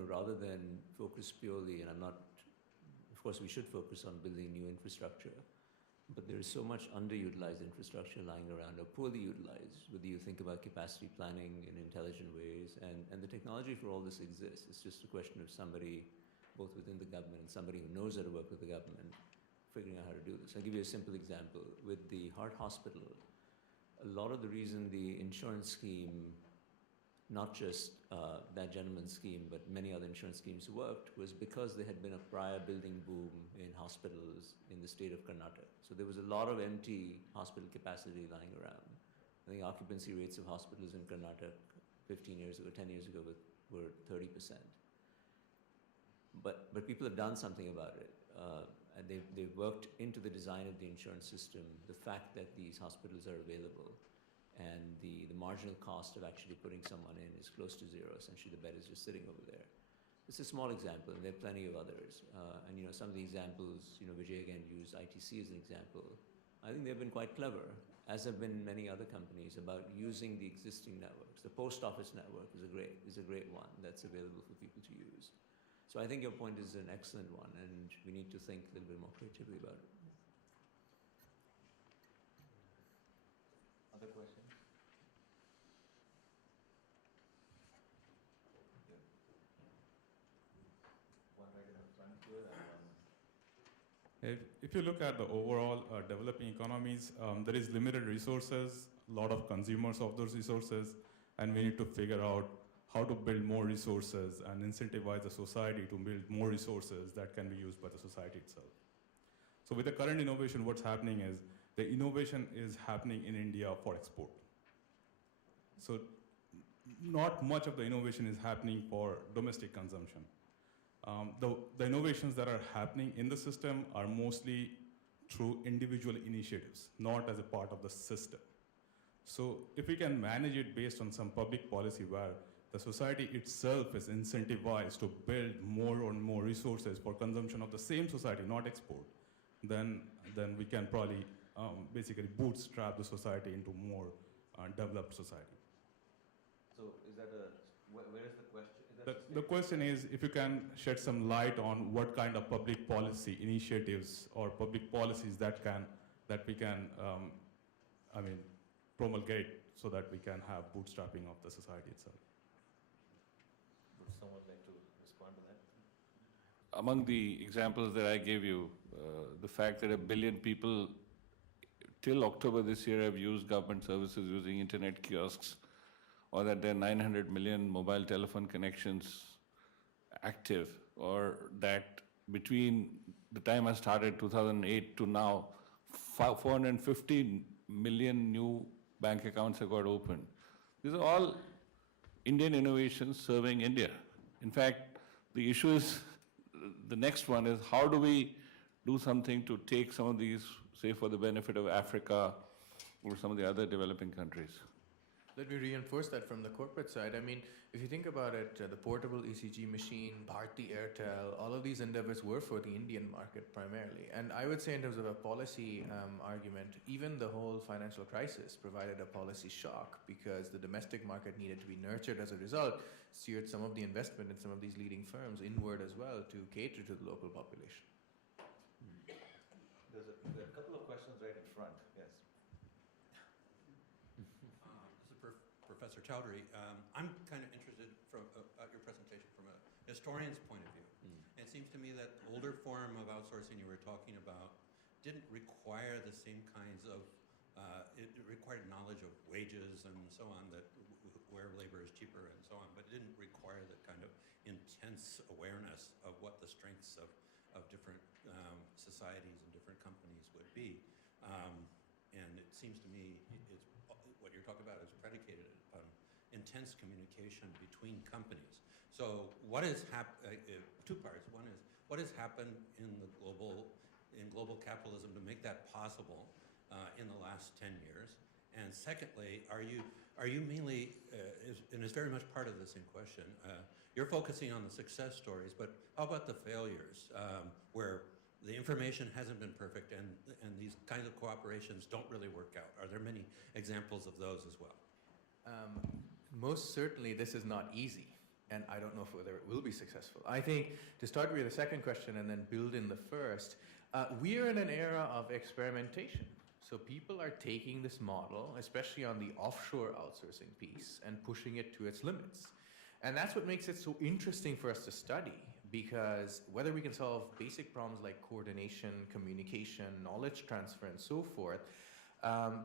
Rather than focus purely, and of course we should focus on building new infrastructure, but there is so much underutilized infrastructure lying around or poorly utilized, whether you think about capacity planning in intelligent ways, and the technology for all this exists. It's just a question of somebody, both within the government and somebody who knows how to work with the government, figuring out how to do this. I'll give you a simple example. With the heart hospital, a lot of the reason the insurance scheme, not just that gentleman's scheme, but many other insurance schemes worked, was because there had been a prior building boom in hospitals in the state of Karnataka. So there was a lot of empty hospital capacity lying around. I think occupancy rates of hospitals in Karnataka 10 years ago were 30%. But people have done something about it. And they've worked into the design of the insurance system the fact that these hospitals are available, and the marginal cost of actually putting someone in is close to zero. Essentially, the bed is just sitting over there. It's a small example, and there are plenty of others. And some of the examples, Vijay again used ITC as an example. I think they've been quite clever, as have been many other companies, about using the existing networks. The post office network is a great one that's available for people to use. So I think your point is an excellent one, and we need to think a little bit more creatively about it. Other questions? One right in the front here and one. If you look at the overall developing economies, there is limited resources, a lot of consumers of those resources, and we need to figure out how to build more resources and incentivize the society to build more resources that can be used by the society itself. So with the current innovation, what's happening is the innovation is happening in India for export. So not much of the innovation is happening for domestic consumption. The innovations that are happening in the system are mostly through individual initiatives, not as a part of the system. So if we can manage it based on some public policy where the society itself is incentivized to build more and more resources for consumption of the same society, not export, then we can probably basically bootstrap the society into more developed society. So is that where is the question? The question is if you can shed some light on what kind of public policy initiatives or public policies that we can promulgate so that we can have bootstrapping of the society itself. Would someone like to respond to that? Among the examples that I gave you, the fact that 1 billion people till October this year have used government services using internet kiosks, or that there are 900 million mobile telephone connections active, or that between the time I started 2008 to now, 450 million new bank accounts have got opened. These are all Indian innovations serving India. In fact, the issue is, the next one is how do we do something to take some of these, say for the benefit of Africa or some of the other developing countries. Let me reinforce that from the corporate side. I mean, if you think about it, the portable ECG machine, Bharti, Airtel, all of these endeavors were for the Indian market primarily. And I would say in terms of a policy argument, even the whole financial crisis provided a policy shock because the domestic market needed to be nurtured as a result, steered some of the investment in some of these leading firms inward as well to cater to the local population. There are a couple of questions right in front. Yes. Professor Chaudrui, I'm kind of interested from at your presentation from a historian's point of view. seems to me that older form of outsourcing you were talking about didn't require the same kinds of, it required knowledge of wages and so on, that where labor is cheaper and so on, but it didn't require the kind of intense awareness of what the strengths of different societies and different companies would be. And it seems to me it's, what you're talking about is predicated upon intense communication between companies. So what is two parts. One is, what has happened in global capitalism to make that possible in the last 10 years? And secondly, are you mainly, and it's very much part of this in question, you're focusing on the success stories, but how about the failures where the information hasn't been perfect and these kinds of cooperations don't really work out? Are there many examples of those as well? Most certainly this is not easy, and I don't know whether it will be successful. I think, to start with the second question and then build in the first, we are in an era of experimentation. So people are taking this model, especially on the offshore outsourcing piece, and pushing it to its limits. And that's what makes it so interesting for us to study, because whether we can solve basic problems like coordination, communication, knowledge transfer, and so forth,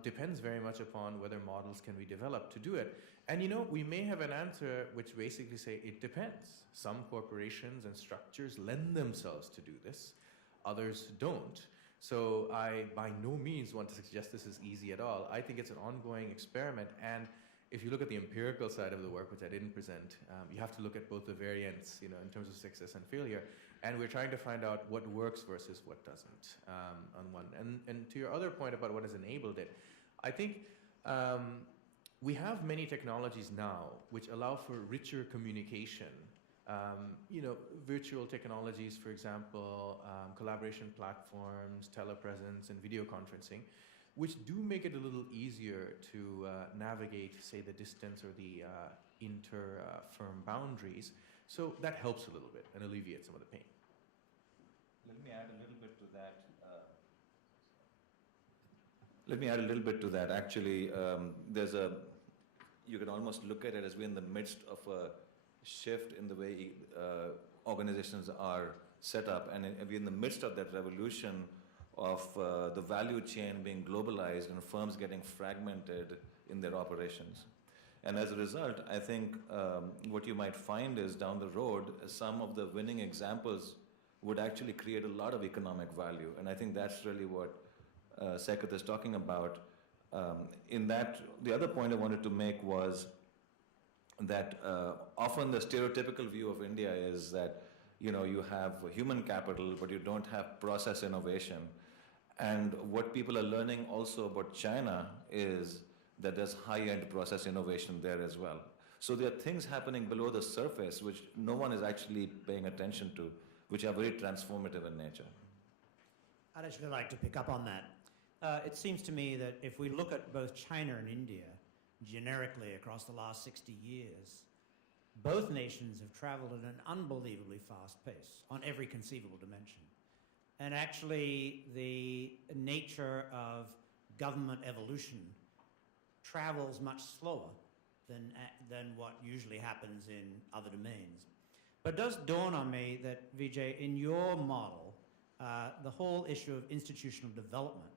depends very much upon whether models can be developed to do it. And you know, we may have an answer which basically say it depends. Some corporations and structures lend themselves to do this, others don't. So I by no means want to suggest this is easy at all. I think it's an ongoing experiment, and if you look at the empirical side of the work, which I didn't present, you have to look at both the variants, you know, in terms of success and failure, and we're trying to find out what works versus what doesn't on one. And to your other point about what has enabled it, I think we have many technologies now which allow for richer communication. You know, virtual technologies, for example, collaboration platforms, telepresence, and video conferencing, which do make it a little easier to navigate, say, the distance or the inter-firm boundaries. So that helps a little bit and alleviates some of the pain. Let me add a little bit to that. Actually, you can almost look at it as we're in the midst of a shift in the way organizations are set up, and we're in the midst of that revolution of the value chain being globalized and firms getting fragmented in their operations. And as a result, I think what you might find is down the road, some of the winning examples would actually create a lot of economic value. And I think that's really what Saikat is talking about. In that, the other point I wanted to make was that often the stereotypical view of India is that, you know, you have human capital, but you don't have process innovation. And what people are learning also about China is that there's high-end process innovation there as well. So there are things happening below the surface which no one is actually paying attention to, which are very transformative in nature. I'd actually like to pick up on that. It seems to me that if we look at both China and India, generically across the last 60 years, both nations have traveled at an unbelievably fast pace on every conceivable dimension. And actually, the nature of government evolution travels much slower than what usually happens in other domains. But it does dawn on me that, Vijay, in your model, the whole issue of institutional development,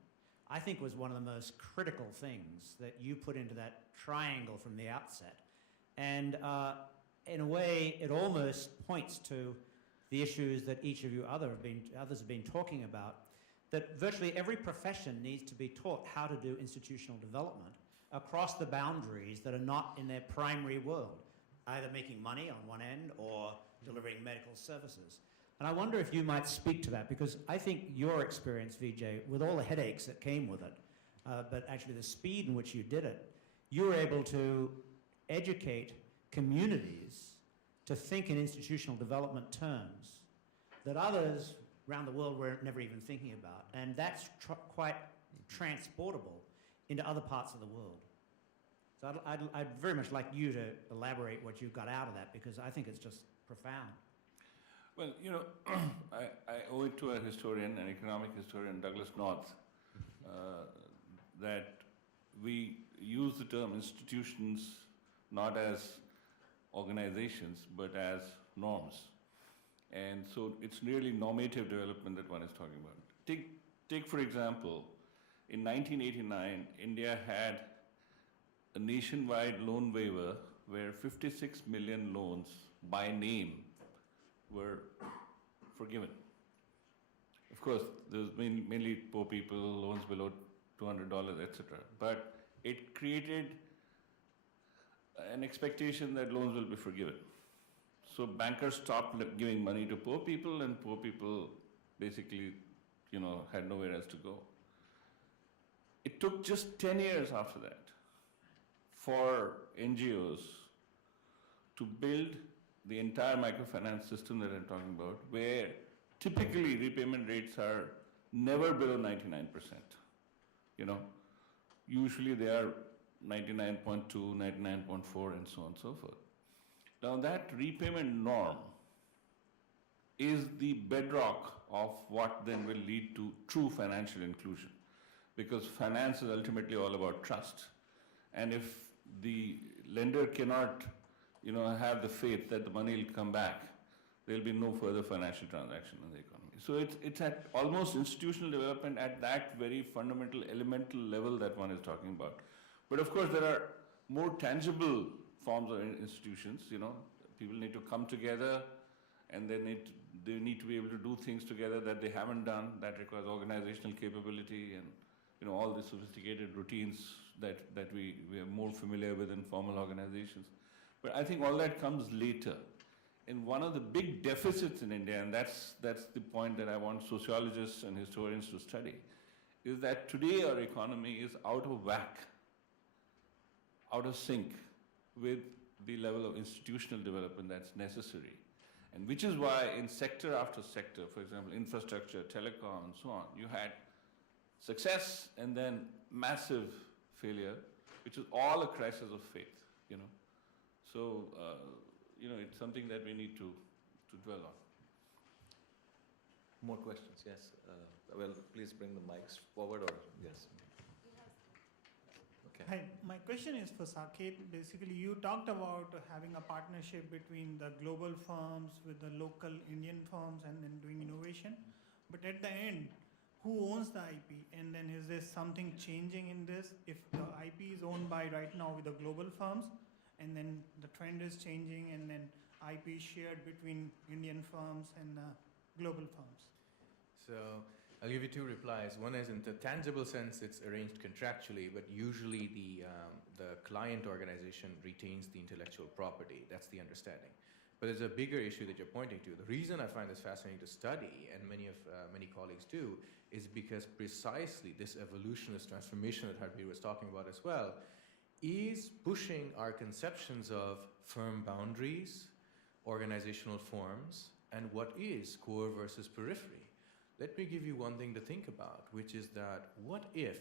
I think, was one of the most critical things that you put into that triangle from the outset. And in a way, it almost points to the issues that each of you others have been talking about, that virtually every profession needs to be taught how to do institutional development across the boundaries that are not in their primary world, either making money on one end or delivering medical services. And I wonder if you might speak to that, because I think your experience, Vijay, with all the headaches that came with it, but actually the speed in which you did it, you were able to educate communities to think in institutional development terms that others around the world were never even thinking about. And that's quite transportable into other parts of the world. So I'd very much like you to elaborate what you got out of that, because I think it's just profound. Well, you know, I owe it to a historian, an economic historian, Douglas North, that we use the term institutions not as organizations, but as norms. And so it's really normative development that one is talking about. Take for example, in 1989, India had a nationwide loan waiver where 56 million loans by name were forgiven. Of course, there's mainly poor people, loans below $200, etc. But it created an expectation that loans will be forgiven. So bankers stopped giving money to poor people, and poor people basically, had nowhere else to go. It took just 10 years after that for NGOs to build the entire microfinance system that I'm talking about, where typically repayment rates are never below 99%. Usually they are 99.2, 99.4, and so on and so forth. Now that repayment norm is the bedrock of what then will lead to true financial inclusion, because finance is ultimately all about trust. And if the lender cannot, have the faith that the money will come back, there'll be no further financial transaction in the economy. So it's at almost institutional development at that very fundamental, elemental level that one is talking about. But of course, there are more tangible forms of institutions. People need to come together, and they need to be able to do things together that they haven't done. That requires organizational capability and all the sophisticated routines that we are more familiar with in formal organizations. But I think all that comes later. And one of the big deficits in India, and that's the point that I want sociologists and historians to study, is that today our economy is out of whack, out of sync with the level of institutional development that's necessary. And which is why in sector after sector, for example, infrastructure, telecom, and so on, you had success and then massive failure, which is all a crisis of faith, So, it's something that we need to dwell on. More questions, yes. Well, please bring the mics forward, or yes. Okay. Hi, my question is for Saikat. Basically, you talked about having a partnership between the global firms with the local Indian firms and then doing innovation. But at the end, who owns the IP? And then is there something changing in this? If the IP is owned by right now with the global firms, and then the trend is changing, and then IP is shared between Indian firms and global firms. So I'll give you two replies. One is, in the tangible sense, it's arranged contractually, but usually the client organization retains the intellectual property. That's the understanding. But there's a bigger issue that you're pointing to. The reason I find this fascinating to study, and many colleagues do, is because precisely this evolution, this transformation that Harbir was talking about as well, is pushing our conceptions of firm boundaries, organizational forms, and what is core versus periphery. Let me give you one thing to think about, which is that what if,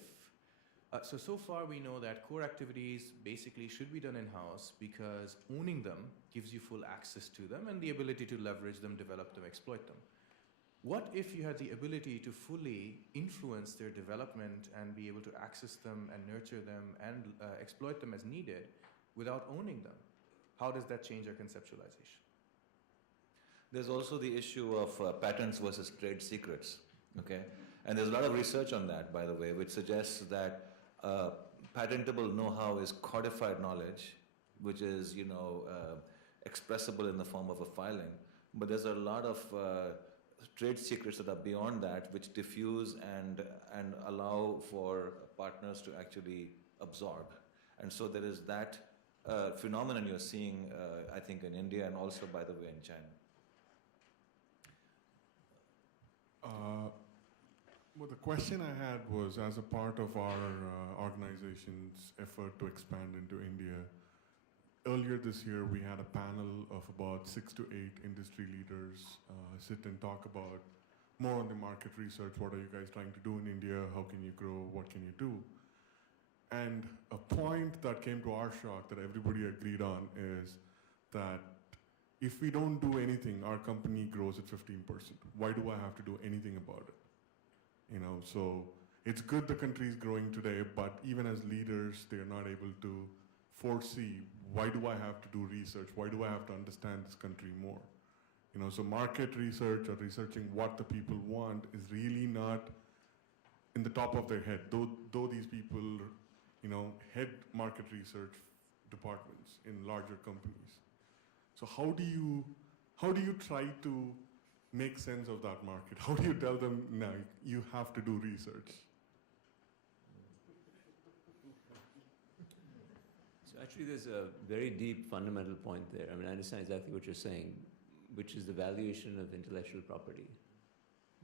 so far we know that core activities basically should be done in-house because owning them gives you full access to them and the ability to leverage them, develop them, exploit them. What if you had the ability to fully influence their development and be able to access them and nurture them and exploit them as needed without owning them? How does that change our conceptualization? There's also the issue of patents versus trade secrets, okay? And there's a lot of research on that, by the way, which suggests that patentable know-how is codified knowledge, which is, expressible in the form of a filing. But there's a lot of trade secrets that are beyond that, which diffuse and allow for partners to actually absorb. And so there is that phenomenon you're seeing, I think, in India and also, by the way, in China. Well, the question I had was, as a part of our organization's effort to expand into India, earlier this year we had a panel of about 6 to 8 industry leaders sit and talk about more on the market research. What are you guys trying to do in India? How can you grow? What can you do? And a point that came to our shock that everybody agreed on is that if we don't do anything, our company grows at 15%. Why do I have to do anything about it? So it's good the country is growing today, but even as leaders, they're not able to foresee, why do I have to do research? Why do I have to understand this country more? So market research or researching what the people want is really not in the top of their head, though these people, head market research departments in larger companies. So how do you try to make sense of that market? How do you tell them, no, you have to do research? So actually there's a very deep fundamental point there. I mean, I understand exactly what you're saying, which is the valuation of intellectual property,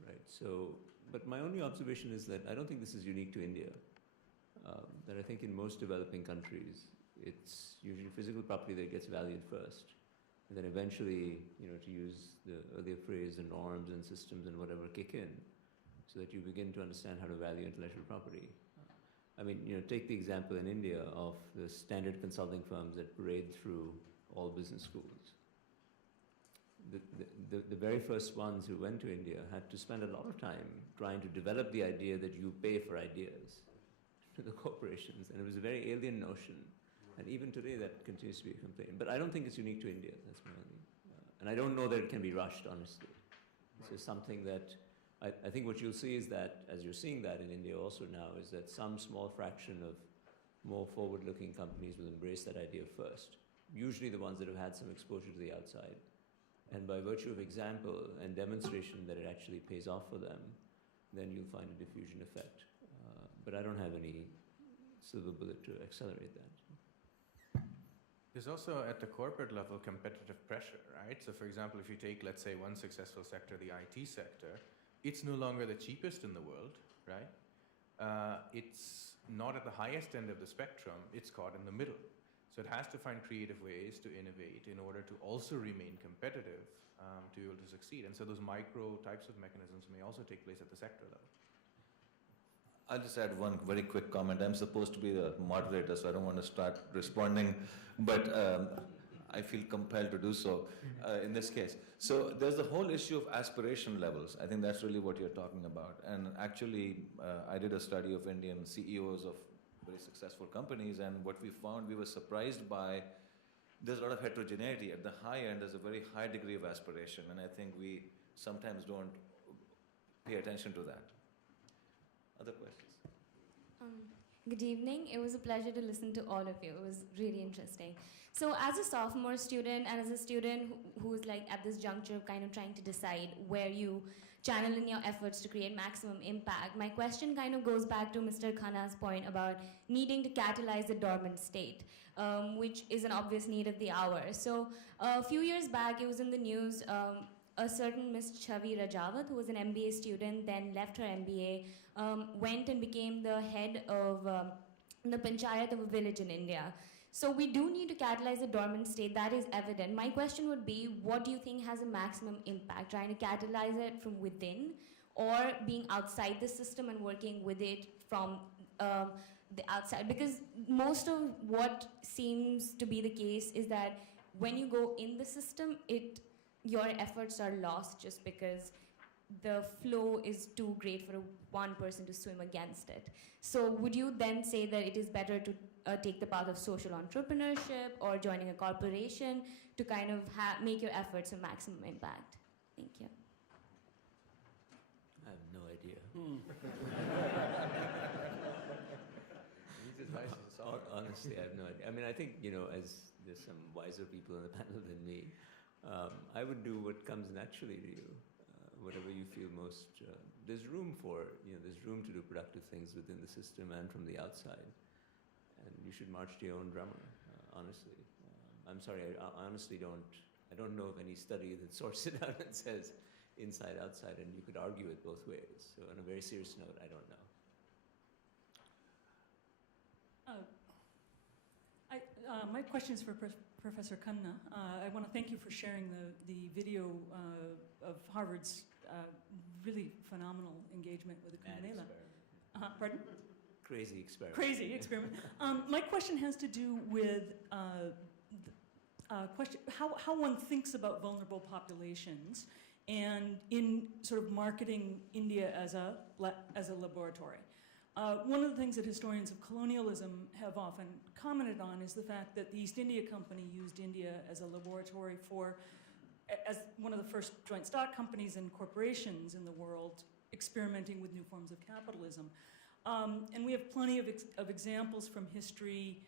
right? So, but my only observation is that I don't think this is unique to India. That I think in most developing countries, it's usually physical property that gets valued first. And then eventually, to use the earlier phrase, the norms and systems and whatever kick in, so that you begin to understand how to value intellectual property. I mean, take the example in India of the standard consulting firms that parade through all business schools. The very first ones who went to India had to spend a lot of time trying to develop the idea that you pay for ideas to the corporations, and it was a very alien notion. And even today, that continues to be a complaint. But I don't think it's unique to India. That's my only. And I don't know that it can be rushed, honestly. Right. So something that I think what you'll see is that, as you're seeing that in India also now, is that some small fraction of more forward-looking companies will embrace that idea first. Usually the ones that have had some exposure to the outside. And by virtue of example and demonstration that it actually pays off for them, then you'll find a diffusion effect. But I don't have any silver bullet to accelerate that. There's also, at the corporate level, competitive pressure, right? So for example, if you take, let's say, one successful sector, the IT sector, it's no longer the cheapest in the world, right? It's not at the highest end of the spectrum, it's caught in the middle. So it has to find creative ways to innovate in order to also remain competitive, to be able to succeed. And so those micro types of mechanisms may also take place at the sector level. I'll just add one very quick comment. I'm supposed to be the moderator, so I don't want to start responding, but I feel compelled to do so in this case. So there's the whole issue of aspiration levels. I think that's really what you're talking about. And actually, I did a study of Indian CEOs of very successful companies, and what we found, we were surprised by, there's a lot of heterogeneity. At the high end, there's a very high degree of aspiration, and I think we sometimes don't pay attention to that. Other questions? Good evening. It was a pleasure to listen to all of you. It was really interesting. So as a sophomore student and as a student who's like at this juncture kind of trying to decide where you channel in your efforts to create maximum impact, my question kind of goes back to Mr. Khanna's point about needing to catalyze the dormant state, which is an obvious need of the hour. So a few years back, it was in the news, a certain Miss Chavi Rajawat, who was an MBA student, then left her MBA, went and became the head of the panchayat of a village in India. So we do need to catalyze the dormant state, that is evident. My question would be, what do you think has a maximum impact? Trying to catalyze it from within, or being outside the system and working with it from the outside? Because most of what seems to be the case is that when you go in the system, your efforts are lost just because the flow is too great for one person to swim against it. So would you then say that it is better to take the path of social entrepreneurship or joining a corporation to kind of make your efforts a maximum impact? Thank you. I have no idea. Honestly, I have no idea. I mean, I think, as there's some wiser people on the panel than me, I would do what comes naturally to you, whatever you feel most. There's room for, there's room to do productive things within the system and from the outside. And you should march to your own drummer, honestly. I'm sorry, I honestly I don't know of any study that sorts it out and says inside, outside, and you could argue it both ways. So on a very serious note, I don't know. My question is for Professor Khanna. I want to thank you for sharing the video of Harvard's really phenomenal engagement with the Kumbh Mela. Pardon? Crazy experiment. Crazy experiment. My question has to do with how one thinks about vulnerable populations and in sort of marketing India as a laboratory. One of the things that historians of colonialism have often commented on is the fact that the East India Company used India as a laboratory for as one of the first joint stock companies and corporations in the world experimenting with new forms of capitalism. And we have plenty of examples from history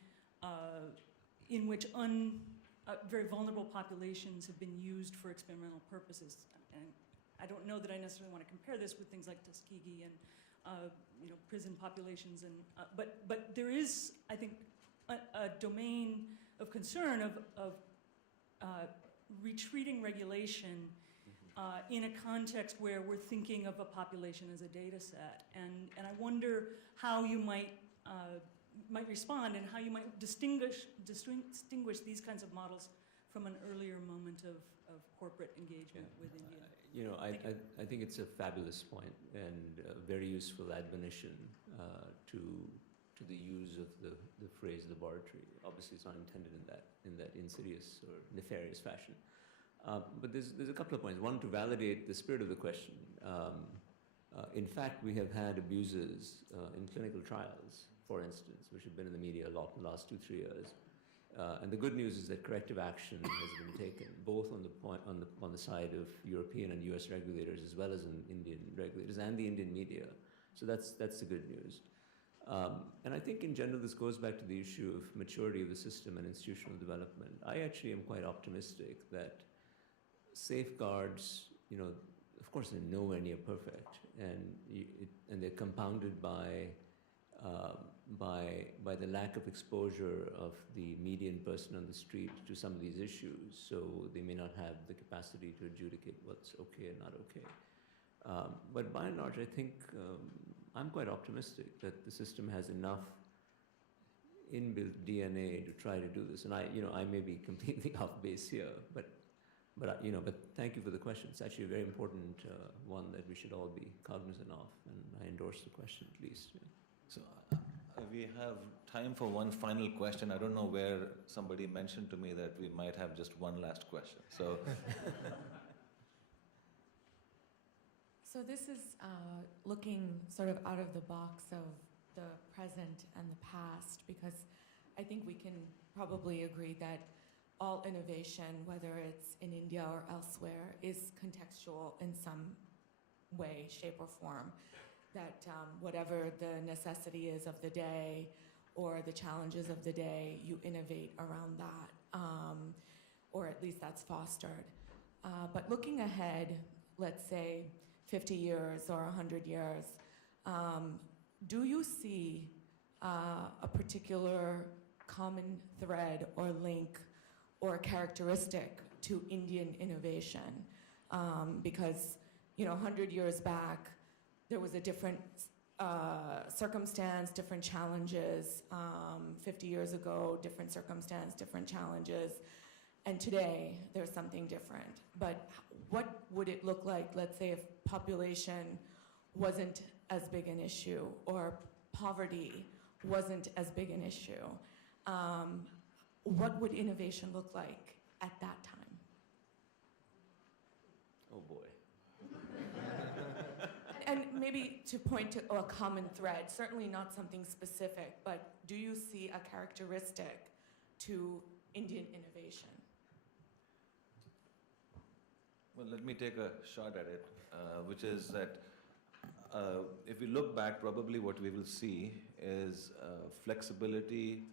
in which very vulnerable populations have been used for experimental purposes. And I don't know that I necessarily want to compare this with things like Tuskegee and prison populations, but there is, I think, a domain of concern of retreating regulation in a context where we're thinking of a population as a data set, and I wonder how you might respond and how you might distinguish these kinds of models from an earlier moment of corporate engagement with India. I think it's a fabulous point and a very useful admonition to the use of the phrase laboratory. Obviously, it's not intended in that insidious or nefarious fashion. But there's a couple of points. One, to validate the spirit of the question. In fact, we have had abuses in clinical trials, for instance, which have been in the media a lot in the last 2-3 years. And the good news is that corrective action has been taken, both on the side of European and US regulators, as well as in Indian regulators and the Indian media. So that's the good news. And I think in general, this goes back to the issue of maturity of the system and institutional development. I actually am quite optimistic that safeguards, of course, they're nowhere near perfect, and they're compounded by the lack of exposure of the median person on the street to some of these issues, so they may not have the capacity to adjudicate what's okay and not okay. But by and large, I think I'm quite optimistic that the system has enough inbuilt DNA to try to do this. And I may be completely off base here, but thank you for the question. It's actually a very important one that we should all be cognizant of, and I endorse the question at least. Yeah. So we have time for one final question. I don't know where somebody mentioned to me that we might have just one last question. So. So this is looking sort of out of the box of the present and the past, because I think we can probably agree that all innovation, whether it's in India or elsewhere, is contextual in some way, shape, or form. That whatever the necessity is of the day or the challenges of the day, you innovate around that, or at least that's fostered. But looking ahead, let's say 50 years or 100 years, do you see a particular common thread or link or characteristic to Indian innovation? Because 100 years back, there was a different circumstance, different challenges. 50 years ago, different circumstance, different challenges. And today, there's something different. But what would it look like, let's say, if population wasn't as big an issue, or poverty wasn't as big an issue? What would innovation look like at that time? Oh boy. And maybe to point to a common thread, certainly not something specific, but do you see a characteristic to Indian innovation? Well, let me take a shot at it, which is that if we look back, probably what we will see is flexibility,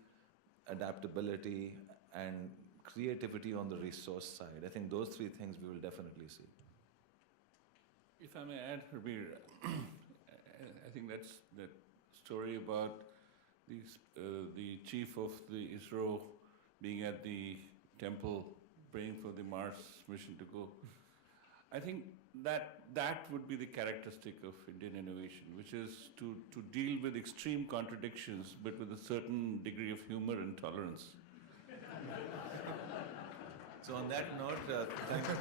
adaptability, and creativity on the resource side. I think those three things we will definitely see. If I may add, Harbir, I think that story about the chief of the ISRO being at the temple praying for the Mars mission to go. I think that would be the characteristic of Indian innovation, which is to deal with extreme contradictions, but with a certain degree of humor and tolerance. So on that note, thank you.